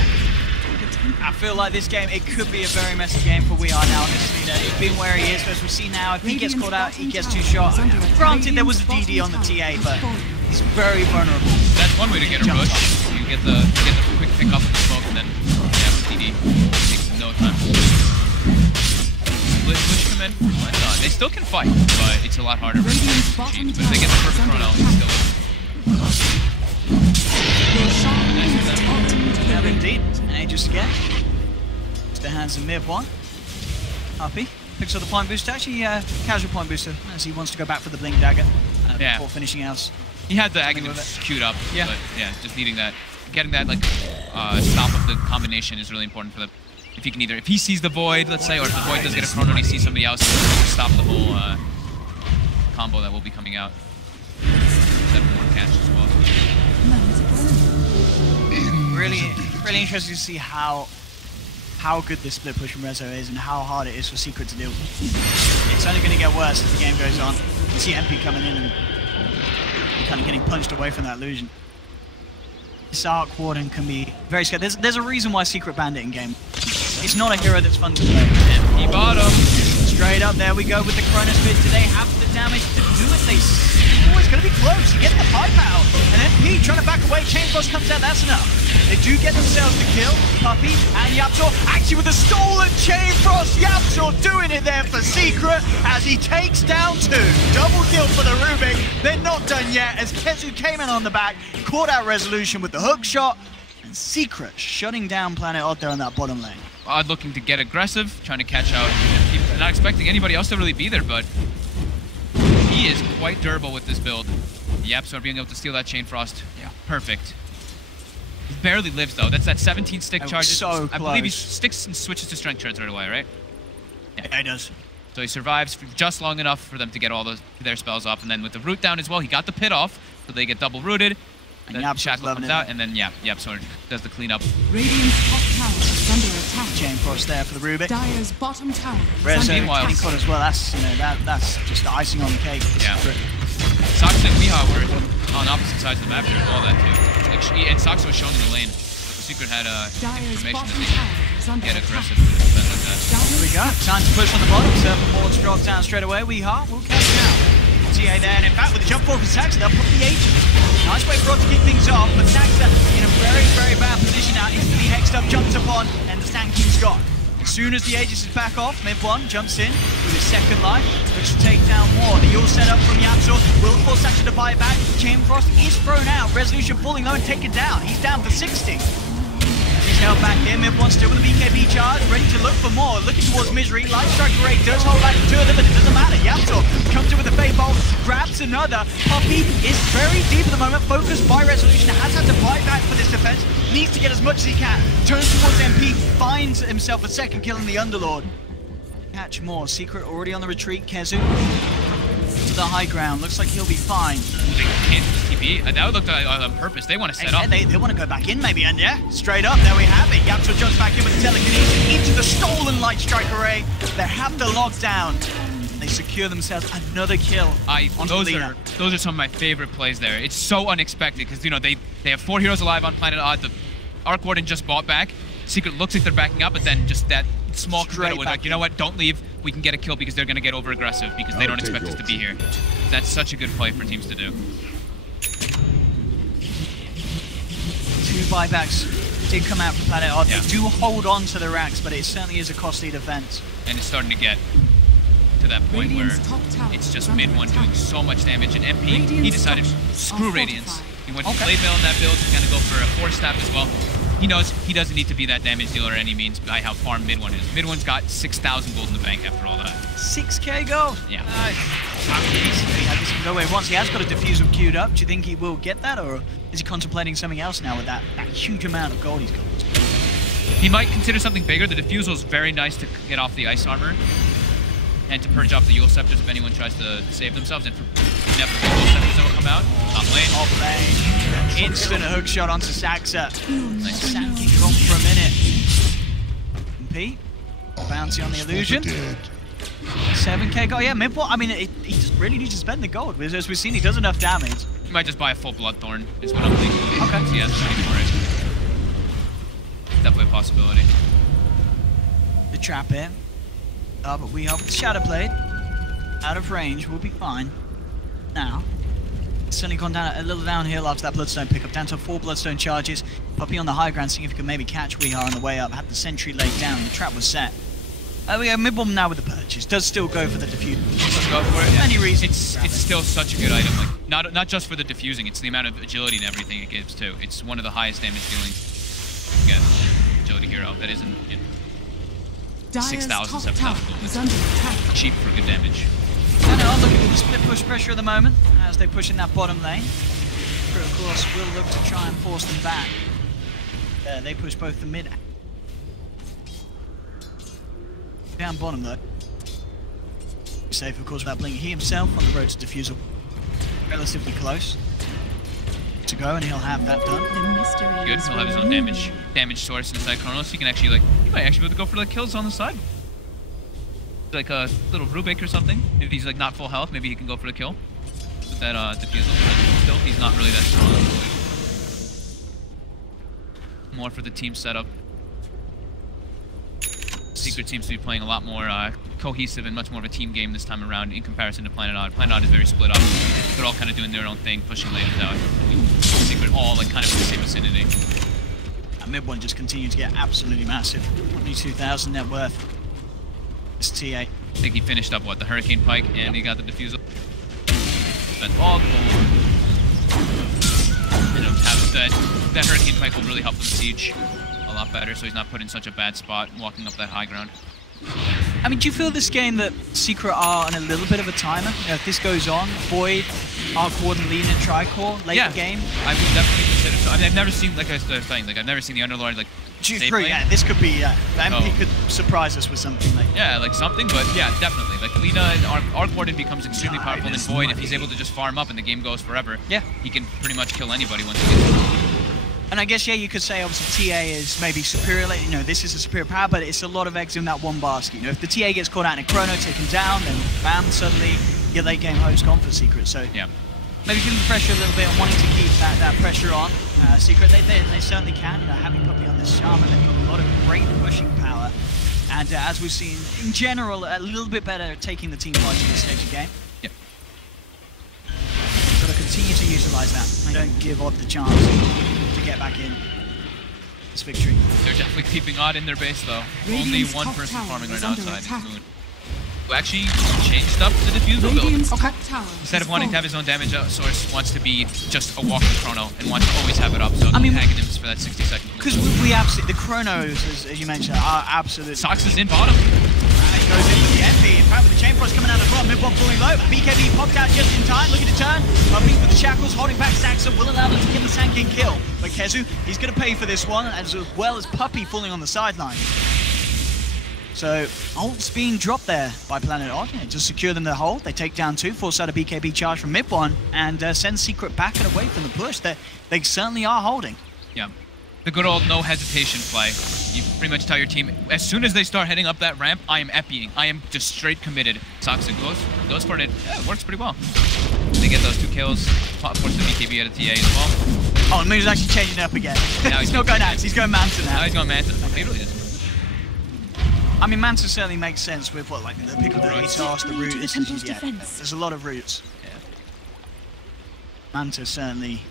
I feel like this game, it could be a very messy game for We Are now. Honestly, he's been where he is. As we see now, if he gets caught out, he gets 2 shots. Granted, there was a DD on the TA, but he's very vulnerable. That's one way to get a rush. You get the quick pick up of the smoke, and then DD. Takes no time. Split push come in. They still can fight, but it's a lot harder for them to cheat. But if they get the perfect chrono, it's still. Yeah, indeed. And he just again. The hands of Mid1. Happy. Picks up the point booster. Actually, casual point booster as he wants to go back for the blink dagger before finishing else. He had the Aghanim queued up, but yeah, just needing that, getting that like stop of the combination is really important for the. If he can if he sees the void, let's say, or if the void does get a chrono and he sees somebody else, stop the whole combo that will be coming out. 7 more catch as well. Really interesting to see how good this split push from Rezo is and how hard it is for Secret to deal with. It's only going to get worse as the game goes on. You see MP coming in and kind of getting punched away from that illusion. This Arc Warden can be very scared. There's a reason why Secret banned it in game. It's not a hero that's fun to play. He bought him. Straight up, there we go with the Chronos Bid. Do they have the damage to do it? It's going to be close. You get the pipe out. And MP trying to back away. Chain Frost comes out. That's enough. They do get themselves the kill. Puppy and Yapzor actually with a stolen Chain Frost. Yapzor doing it there for Secret as he takes down 2. Double kill for the Rubik. They're not done yet as Kezu came in on the back, caught out Resolution with the hook shot. And Secret shutting down Planet Odd there on that bottom lane. Odd looking to get aggressive, trying to catch out. Not expecting anybody else to really be there, but he is quite durable with this build. Yapzor being able to steal that Chain Frost. Yeah. Perfect. He barely lives though. That's that 17 stick charges. So I believe he sticks and switches to strength charge right away, right? Yeah, he does. So he survives for just long enough for them to get all their spells off, and then with the root down as well, he got the pit off, so they get double rooted. And Shackle comes out, and then Yapzor does the cleanup. Radiant's top tower is under attack. Chain Frost there for the Rubik. Dire's bottom tower is Rezo under attack. getting caught as well. That's that's just the icing on the cake. Yeah. Sox and Weehaw were on opposite sides of the map during all that too. Like and Sox was shown in the lane. So Secret had information that they get aggressive to defend like that. Here we go. Time to push on the bottom. Server Mords drops down straight away. Weehaw will catch it out. TA there, and in fact with the jump forward from Saxa, they'll put the agent. Nice way for Rod to kick things off, but Saxa in a very bad position now, instantly hexed up, jumps upon, and the Sand King's gone. As soon as the Aegis is back off, Mid1 jumps in with his second life, looks to take down more. The Yule set up from Yapzor, will force Saxa to buy it back. Chain Frost is thrown out, Resolution falling low and taken down. He's down for 60. He's held back here, Mid1 still with the BKB charge, ready to look for more, looking towards Misery. Light Strike Great does hold back the 2 of them, but it doesn't matter. Yapzor comes in with a Fate Bolt, grabs another. Puppy is very deep at the moment, focused by Resolution, has had to fight back for this defense, needs to get as much as he can. Turns towards MP, finds himself a second kill in the Underlord. Catch more, Secret already on the retreat, Kezu. To the high ground, looks like he'll be fine. They can't just TP. That would look like on purpose. They want to set up. They want to go back in maybe, and yeah, straight up, there we have it. Yapzor jumps back in with the telekinesis into the stolen Light Strike array. They have to lock down. They secure themselves another kill. Those are some of my favorite plays there. It's so unexpected because they have 4 heroes alive on Planet Odd. The Arc Warden just bought back. Secret looks like they're backing up, but then just that small committal with like, you know what, don't leave. We can get a kill because they're going to get over aggressive because they don't expect us to be here. That's such a good play for teams to do. 2 buybacks did come out from Planet Odd. They do hold on to the racks, but it certainly is a costly defense. And it's starting to get to that point where it's just Mid1 doing so much damage. And MP, he decided, screw Radiance. He went to play Veil in that build. He's going to go for a 4-stab as well. He knows he doesn't need to be that damage dealer any means by how farm Mid1 is. Mid1's got 6,000 gold in the bank after all that. 6k gold? Yeah. He go where he wants. He has got a diffusal queued up. Do you think he will get that, or is he contemplating something else now with that huge amount of gold he's got? He might consider something bigger. The diffusal is very nice to get off the ice armor and to purge off the Yule Scepters if anyone tries to save themselves. And for Never both centers will come out. Top lane. Top lane. Instant hook shot onto Saxa. Nice. Sanking gone for a minute. And Pete, bounty on the illusion. 7k gold. Yeah, mid-bot. I mean, he just really needs to spend the gold. As we've seen, he does enough damage. You might just buy a full Bloodthorn, is what I'm thinking. Okay. So yeah, that's for it. Definitely a possibility. The trap in. But we have the Shadow Blade. Out of range, we'll be fine. Now, it's certainly gone down a little downhill after that Bloodstone pickup. Down to 4 Bloodstone charges. Puppy on the high ground, seeing if he can maybe catch Weehar on the way up. Had the sentry laid down, the trap was set. We have mid-bomb now with the purchase. Does still go for the diffuse. Let's go for it. Yeah. Any reasons? It's still such a good item. Like not just for the diffusing, it's the amount of agility and everything it gives too. It's one of the highest damage dealing agility hero that isn't 6,000, 7,000 gold. It's cheap for good damage. And are looking for the split push pressure at the moment as they push in that bottom lane. But of course, will look to try and force them back. They push both the mid. Down bottom though. Safe, of course, without blinking. He himself on the road to defusal. Relatively close to go, and he'll have that done. Good. He'll have his own damage source inside Chronos. He can actually he might actually be able to go for kills on the side. Like a little Rubik or something. If he's not full health, maybe he can go for the kill with that defusal. Still, he's not really that strong. More for the team setup. Secret seems to be playing a lot more cohesive and much more of a team game this time around in comparison to Planet Odd. Planet Odd is very split up. They're all kind of doing their own thing, pushing lanes out. Secret all kind of in the same vicinity. And mid one just continued to get absolutely massive. 22,000 net worth. This TA. I think he finished up the Hurricane Pike, and he got the defusal. Spent all the gold. That Hurricane Pike will really help them siege a lot better, so he's not put in such a bad spot walking up that high ground. I mean, do you feel this game that Secret are on a little bit of a timer? If this goes on, Void, Arcward, and Lean and Tricore late game? I would definitely consider so. I mean, I've never seen, like I was saying, I've never seen the Underlord True, yeah, this could be, MP could surprise us with something like that. Yeah, something, but yeah, definitely. Lina and Arcwarden becomes extremely powerful in Void. If he's able to just farm up and the game goes forever, he can pretty much kill anybody once he gets it. And I guess, you could say, obviously, TA is maybe superior. This is a superior power, but it's a lot of eggs in that one basket. If the TA gets caught out in a chrono, taken down, then bam, suddenly your late game hope's gone for Secret. So maybe feeling the pressure a little bit and wanting to keep that pressure on. Secret, they certainly can. Having Puppy on this Shaman, they've got a lot of great pushing power. And as we've seen, in general, a little bit better at taking the team fight to this stage of game. Got to continue to utilize that. Don't give Odd the chance to get back in this victory. They're definitely keeping Odd in their base, though. Only one person farming right outside is Moon. Who actually changed up the defusal build. Instead of wanting to have his own damage source, wants to be just a walking chrono and wants to always have it up, so Aghanim's for that 60-second. Because we absolutely, the chronos, as you mentioned, are absolutely... Sox is in bottom. He goes in with the MP. In fact, with the chain frost coming out as well, mid-bomb falling low. BKB popped out just in time, looking to turn. Puppy with the shackles, holding back Saxa, will allow them to get the Sankin kill. But Kezu, he's going to pay for this one, as well as Puppy falling on the sideline. So, ult's being dropped there by Planet Odd. Just secure them the hold. They take down 2, force out a BKB charge from mid-1, and send Secret back and away from the push. They certainly are holding. Yeah. The good old no hesitation play. You pretty much tell your team, as soon as they start heading up that ramp, I am epping. I am just straight committed. Soxa goes for it. Yeah, it works pretty well. They get those 2 kills. Force the BKB out of TA as well. Oh, and Moon's actually changing it up again. He's not going Axe, he's going Manta now. Now he's going Manta. He really is. I mean, Manta certainly makes sense with the pick of the Ethos, the root. There's a lot of roots. Yeah. Manta certainly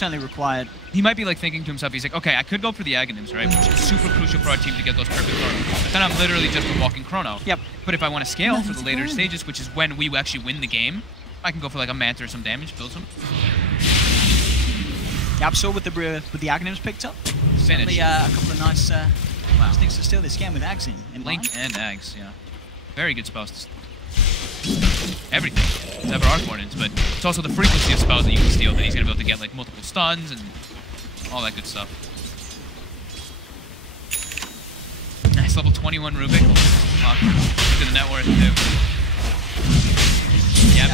required. He might be thinking to himself, he's like, okay, I could go for the Aghanims, right? Which is super crucial for our team to get those perfect chronos. But then I'm literally just a walking chrono. Yep. But if I want to scale for the later stages, which is when we actually win the game, I can go for a Manta or some damage, build some. Yeah, I saw with the Aghanims picked up. Finish. A couple of nice things to steal this game with Ags in Link and Ags, yeah. Very good spells to everything. Never are Coordinates, but it's also the frequency of spells that you can steal that he's going to be able to get multiple stuns and all that good stuff. Nice level 21 Rubik. Look at the net worth too. Yep,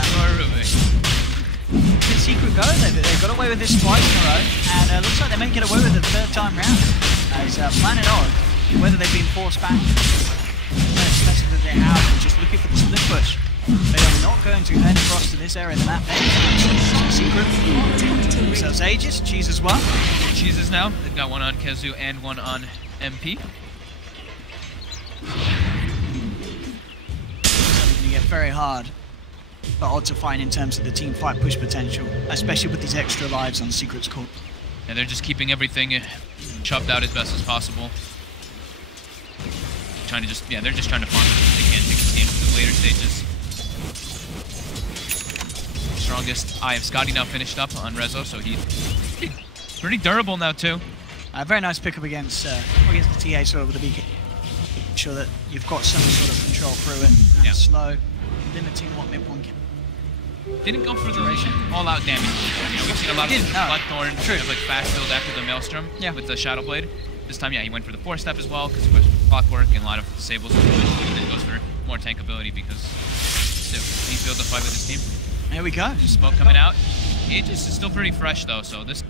Did Secret go? They got away with this twice in a row, and looks like they may get away with it the third time round. As Planet Odd, whether they've been forced back, especially that they have, just looking for the split push. They are not going to head across to this area of the map. Secret. So it's Aegis, Cheese as well. Cheeses now. They've got one on Kezu and one on MP. Something to get very hard for Odd to find in terms of the team fight push potential, especially with these extra lives on Secret's court. And they're just keeping everything chopped out as best as possible. Trying to just, they're just trying to farm as they can, take this game to the later stages. Strongest Eye of Scotty now finished up on Rezo, so he's pretty durable now too. Very nice pickup against the TA, so with the BK. Sure that you've got some sort of control through it. And slow, limiting what mid-one can. Didn't go for the all-out damage. You know, we've seen a lot of Bloodthorn kind of like fast build after the Maelstrom with the Shadow Blade. This time, he went for the 4-step as well because it was clockwork and a lot of disables. And then goes for more tank ability because he's built a fight with his team. There we go. Smoke coming out. Aegis is still pretty fresh though, so this.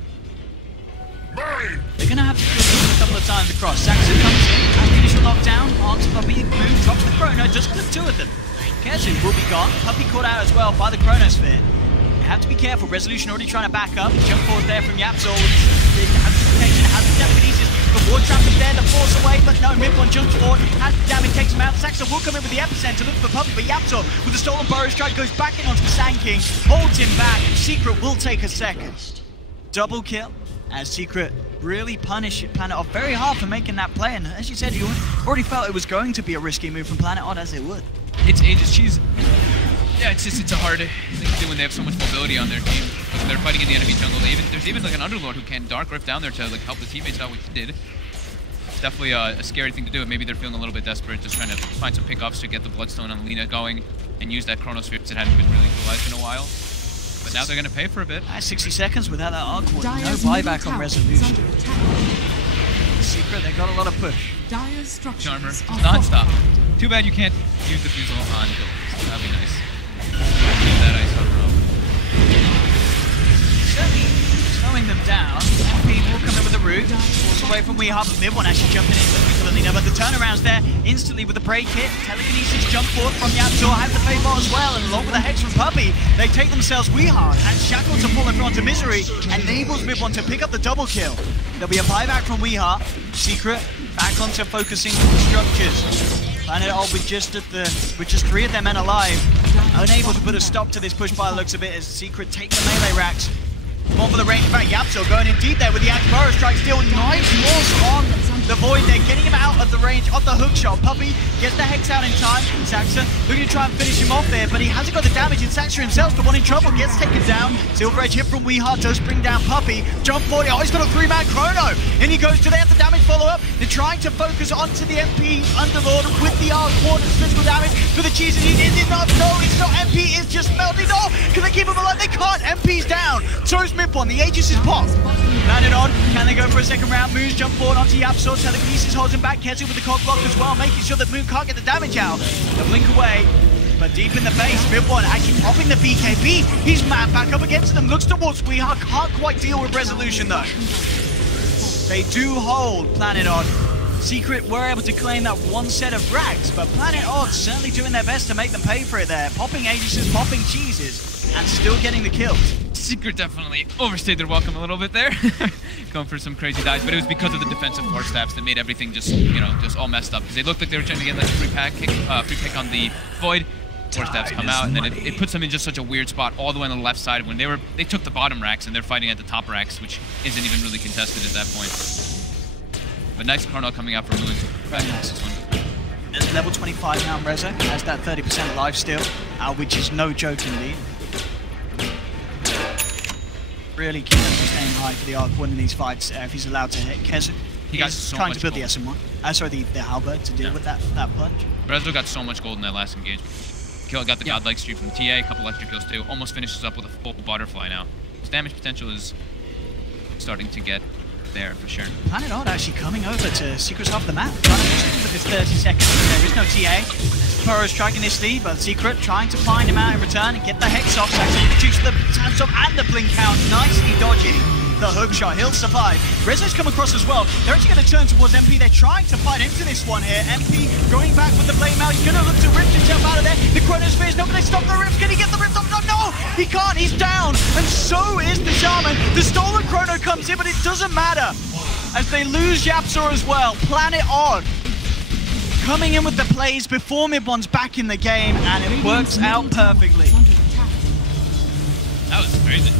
They're gonna have to do this a couple of times across. Saxon comes in, has the initial knockdown, onto Puppy, move, drops the Chrono, just clip 2 of them. Kezu will be gone. Puppy caught out as well by the Chronosphere. You have to be careful. Resolution already trying to back up. Jump forward there from Yapzor. Has the protection, has the telekinesis. The ward trap is there, the force away, but no, mid-one jumps forward, has the damage, takes him out. Saxon will come in with the epicenter, look for Puppy, but Yapzor with the stolen burrow strike goes back in onto the Sand King, holds him back. Secret will take a second. Double kill, as Secret really punish Planet Odd very hard for making that play, and as you said, you already felt it was going to be a risky move from Planet Odd, as it would. It's Aegis. It's a hard thing to do when they have so much mobility on their team. Like they're fighting in the enemy jungle. There's even like an Underlord who can Dark Rift down there to like help the teammates out, which he did. It's definitely a scary thing to do. Maybe they're feeling a little bit desperate, just trying to find some pickoffs to get the Bloodstone on Lina going and use that Chronosphere that hadn't been really utilized in a while. But now they're going to pay for a bit. 60 seconds without that arc ward. No buyback on Resolution. Secret, they got a lot of push. Charmer, non-stop. Too bad you can't use the Fusel on Builders. That'd be nice. Use that ice on row. Certainly slowing them down. MP will come in with the root. Force away from Weehart, but mid-one actually jumping in for Lina. But the turnaround's there instantly with the break hit. Telekinesis jump forward from Yapzor, has the Fable as well, and along with the Hex from Puppy, they take themselves Weehart and Shackle to pull everyone to misery, enables mid-one to pick up the double kill. There'll be a buyback from Weehart. Secret back onto focusing on the structures. Planet Odd with just 3 of their men alive, unable to put a stop to this push by the looks of it as Secret take the melee racks. One for the range back, Yapzor going in deep there with the Axe Burrow Strike, still nice force on the Void there, getting him out of the range of the hook shot. Puppy gets the Hex out in time. Saxa looking to try and finish him off there, but he hasn't got the damage, and Saxa himself, the one in trouble, gets taken down. Silver Edge hit from Weehart does bring down Puppy. Jump forward, oh, he's got a 3-man Chrono, and he goes to there, the damage follow-up. They're trying to focus onto the MP Underlord with the Arc Ward and physical damage for the cheese, and he did not. No, it's not. MP is just melting off. Can they keep him alive? They can't. MP's down. So is mid-one. The Aegis is popped. Landed on. Can they go for a second round? Moves jump forward onto Yapzor. Telekinesis holds him back. Kezu with the cog block as well, making sure that Moon can't get the damage out. The blink away. But deep in the base, mid-one actually popping the BKB. He's mad back up against them. Looks towards Weehart. Can't quite deal with Resolution though. They do hold Planet Odd. Secret were able to claim that one set of racks, but Planet Odd certainly doing their best to make them pay for it there. Popping Aegises, popping cheeses, and still getting the kills. Secret definitely overstayed their welcome a little bit there. Going for some crazy dives, but it was because of the defensive 4-steps that made everything just, just all messed up. Because they looked like they were trying to get like a free pick on the Void. 4-steps come out, and then it puts them in just such a weird spot all the way on the left side when they took the bottom racks and they're fighting at the top racks, which isn't even really contested at that point. But nice Chrono coming out for Moon. Very nice this one. There's level 25 now, Rezo has that 30% life steal, which is no joke indeed. Really keep him staying high for the Arc One in these fights if he's allowed to hit. Kezu, he got so trying much to build gold. the SM1. Sorry, the Halberd to deal with that punch. Rezo got so much gold in that last engagement. Got the godlike streak from the TA, a couple extra kills too. Almost finishes up with a full butterfly now. His damage potential is starting to get there for sure. Planet Odd actually coming over to Secret's half of the map, trying to push him with this 30 seconds. There is no TA. Burrow's striking this lead, but Secret trying to find him out in return and get the Hex off. Actually reduce the chance off and the blink count. Nicely dodging the hook shot. He'll survive. Rezo's come across as well. They're actually going to turn towards MP. They're trying to fight into this one here. MP going back with the blade mail. He's going to look to rip himself out of there. The Chronosphere is not going to stop the rips. Can he get the rips off? No, he can't. He's down. And so is the Shaman. The stolen Chrono comes in, but it doesn't matter, as they lose Yapzor as well. Planet Odd coming in with the plays before Mid-One's back in the game, and it works out perfectly. That was crazy.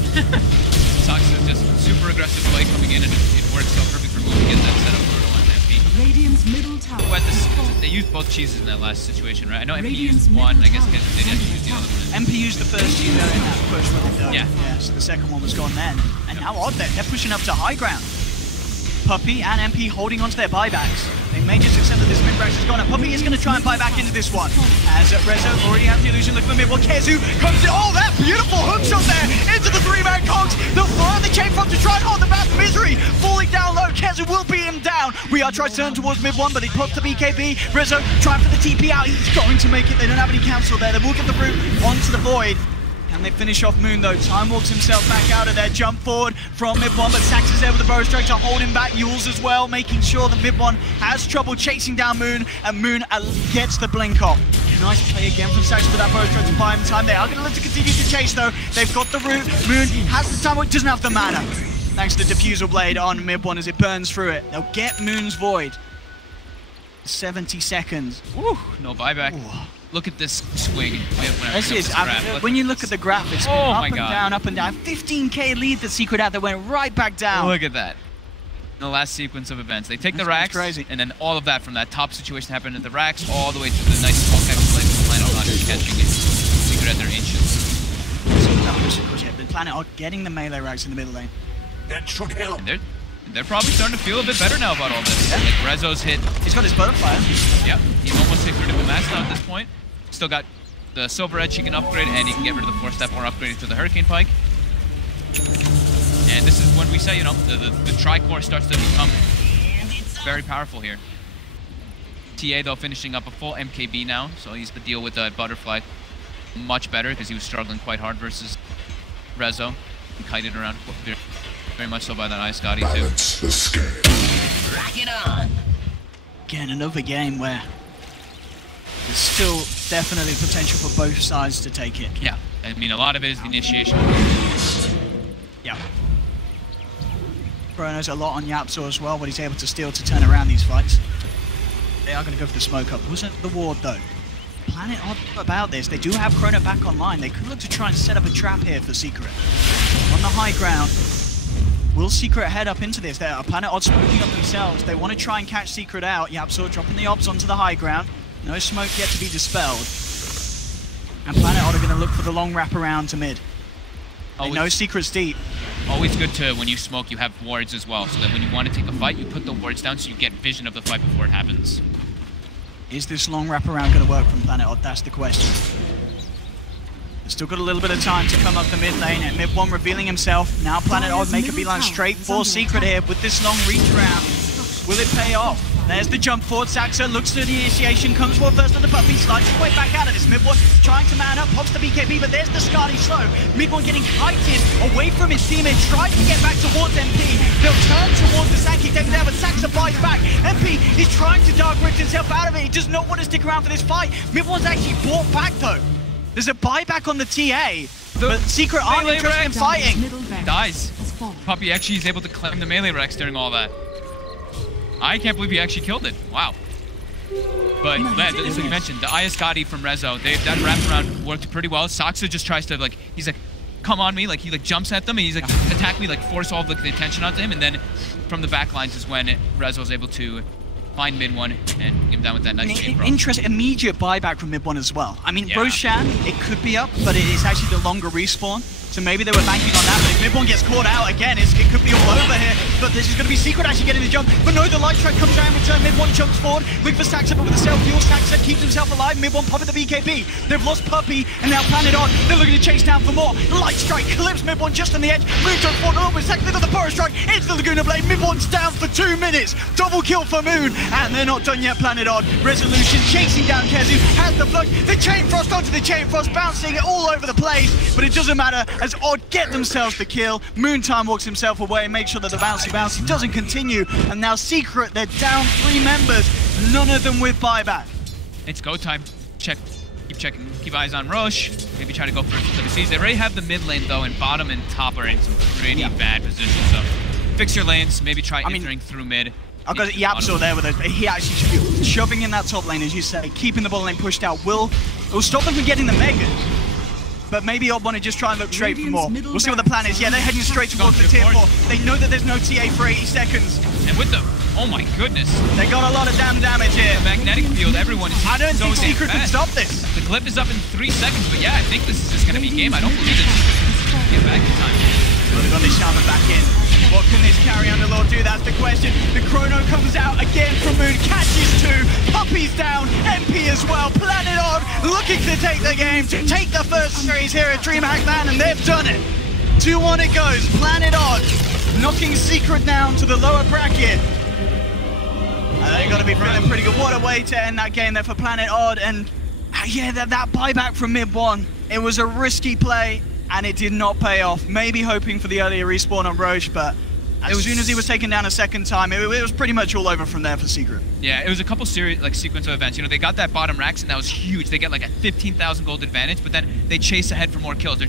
Saxa just super aggressive play coming in, and it works so perfect for moving in that setup for on MP. Radiant's middle tower. They used both cheeses in that last situation, right? I know MP used one, I guess because they didn't use the other one. MP used the first cheese in that push with it though. Yeah. So the second one was gone then. And now Odd, they're pushing up to high ground. Puppey and MP holding onto their buybacks. They may just accept that this mid-range is gone, and Puppey is going to try and buy back into this one. As Rezo already has the illusion, look for mid-one. Kezu comes in. Oh, that beautiful hook shot there into the three-man cogs. They'll fire the chain front to try and hold the back. Misery falling down low. Kezu will beat him down. We are trying to turn towards mid-one, but he pops the BKB. Rezo trying for the TP out. He's going to make it. They don't have any cancel there. They will get the root onto the void. Can they finish off Moon though? Time walks himself back out of there. Jump forward from Mid-One, but Sax is there with the Burrow Strike to hold him back. Yules as well, making sure that Mid-One has trouble chasing down Moon, and Moon gets the blink off. Nice play again from Sax with that Burrow Strike to buy him time. They are going to let to continue to chase though. They've got the root. Moon has the time, doesn't have the mana. Thanks to the Diffusal Blade on Mid-One as it burns through it. They'll get Moon's Void. 70 seconds. Woo, no buyback. Ooh. Look at this swing. This is, when you look at the graphics, up and down, up and down. 15k lead that Secret had that went right back down. Look at that. The last sequence of events. They take the racks, crazy. And then all of that from that top situation happened at the racks, all the way to the nice small catch play from Planet Odd catching it. Secret at their ancients. The Planet Odd getting the melee racks in the middle lane. That should help. And they're probably starting to feel a bit better now about all this. Yeah. Like Rezo's hit. He's got his butterfly. Yep, he's almost hit critical mass now at this point. Still got the Silver Edge he can upgrade, and he can get rid of the 4-step or upgrade it to the Hurricane Pike. And this is when we say, you know, the Tri-Core starts to become very powerful here. TA, though, finishing up a full MKB now, so he's to deal with the Butterfly much better because he was struggling quite hard versus Rezo. He kited around very much so by that Ice Scotty, too. Rack it on! Again, another game where there's still definitely potential for both sides to take it. Yeah, I mean, a lot of it is the initiation. Yeah. Chrono's a lot on Yapzor as well, but he's able to steal to turn around these fights. They are going to go for the smoke up. Wasn't the ward though. Planet Odd about this. They do have Chrono back online. They could look to try and set up a trap here for Secret. On the high ground. Will Secret head up into this? They're Planet Odd smoking up themselves. They want to try and catch Secret out. Yapzor dropping the obs onto the high ground. No smoke yet to be dispelled. And Planet Odd are going to look for the long wraparound to mid. They know Secret's deep. Always good to, when you smoke, you have wards as well, so that when you want to take a fight, you put the wards down so you get vision of the fight before it happens. Is this long wraparound going to work from Planet Odd? That's the question. They've still got a little bit of time to come up the mid lane, and Mid-One revealing himself. Now Planet Odd make a beeline straight for Secret here with this long reach round. Will it pay off? There's the jump forward. Saxa looks to the initiation, comes forward first on the Puppey, slides his way back out of this. Mid-One trying to man up, pops the BKB, but there's the Scotty slow. Mid-One getting kited away from his teammate, tries to get back towards MP. They'll turn towards the Sankey, take it there, but Saxa buys back. MP is trying to dark rift himself out of it. He does not want to stick around for this fight. Mid-One's actually bought back though. There's a buyback on the TA, but Secret aren't interested in fighting. Dies. Puppey actually is able to claim the melee Rex during all that. I can't believe he actually killed it. Wow. But as you mentioned, the Iascati from Rezo, that wraparound worked pretty well. Saxa just tries to, like, he's like, come on me, like he like jumps at them and he's like, attack me, like force all the attention onto him, and then from the back lines is when Rezo's able to find mid one and get him down with that nice chain cross. Interesting, immediate buyback from mid one as well. I mean, Yeah. Roshan, it could be up, but it is actually the longer respawn. So maybe they were banking on that, but if mid one gets caught out again, it could be all over here. But this is going to be Secret actually getting the jump. But no, the light strike comes down, return, mid one jumps forward. Look for Saxon, but with the self-fuel, Saxon keeps himself alive. Mid one popping the BKB. They've lost Puppy, and now Planet On. They're looking to chase down for more. Light strike clips mid one just on the edge. Moon to forward, oh, with Saxon, the Power Strike into the Laguna Blade. Mid one's down for 2 minutes. Double kill for Moon, and they're not done yet, Planet On. Resolution chasing down Kezu, has the flux. The Chain Frost onto the Chain Frost, bouncing all over the place, but it doesn't matter as Odd get themselves the kill. Moontime walks himself away, make sure that the bouncy doesn't continue, and now Secret, they're down 3 members, none of them with buyback. It's go time. Keep checking, keep eyes on Roche. Maybe try to go for WCs. They already have the mid lane though, and bottom and top are in some pretty bad positions. So fix your lanes. Maybe try entering through mid. I've got Yapso there with us. He actually should be shoving in that top lane, as you say, keeping the bottom lane pushed out. Will stop them from getting the megas. But maybe Odd want to just try and look straight for more. We'll see what the plan is. Yeah, they're heading straight towards the tier 4. They know that there's no TA for 80 seconds. And with the, oh my goodness. They got a lot of damage here. The magnetic field, everyone is I don't so think Secret can fast. stop this. The clip is up in 3 seconds, but yeah, I think this is just going to be game. I don't believe that Secret can get back in time. Well, they've got this Shaman back in. What can this carry Underlord do? That's the question. The Chrono comes out again from Moon, catches 2. Puppy's down, MP as well. Planet On looking to take the game, to take the first series here at DreamHack Man, and they've done it. 2-1 it goes. Planet On knocking Secret down to the lower bracket. And they've got to be feeling pretty good. What a way to end that game there for Planet Odd. And yeah, that buyback from mid one, it was a risky play and it did not pay off. Maybe hoping for the earlier respawn on Roche, but as soon as he was taken down a second time, it was pretty much all over from there for Secret. Yeah, it was a couple series, like sequence of events. You know, they got that bottom racks and that was huge. They get like a 15,000 gold advantage, but then they chase ahead for more kills. They're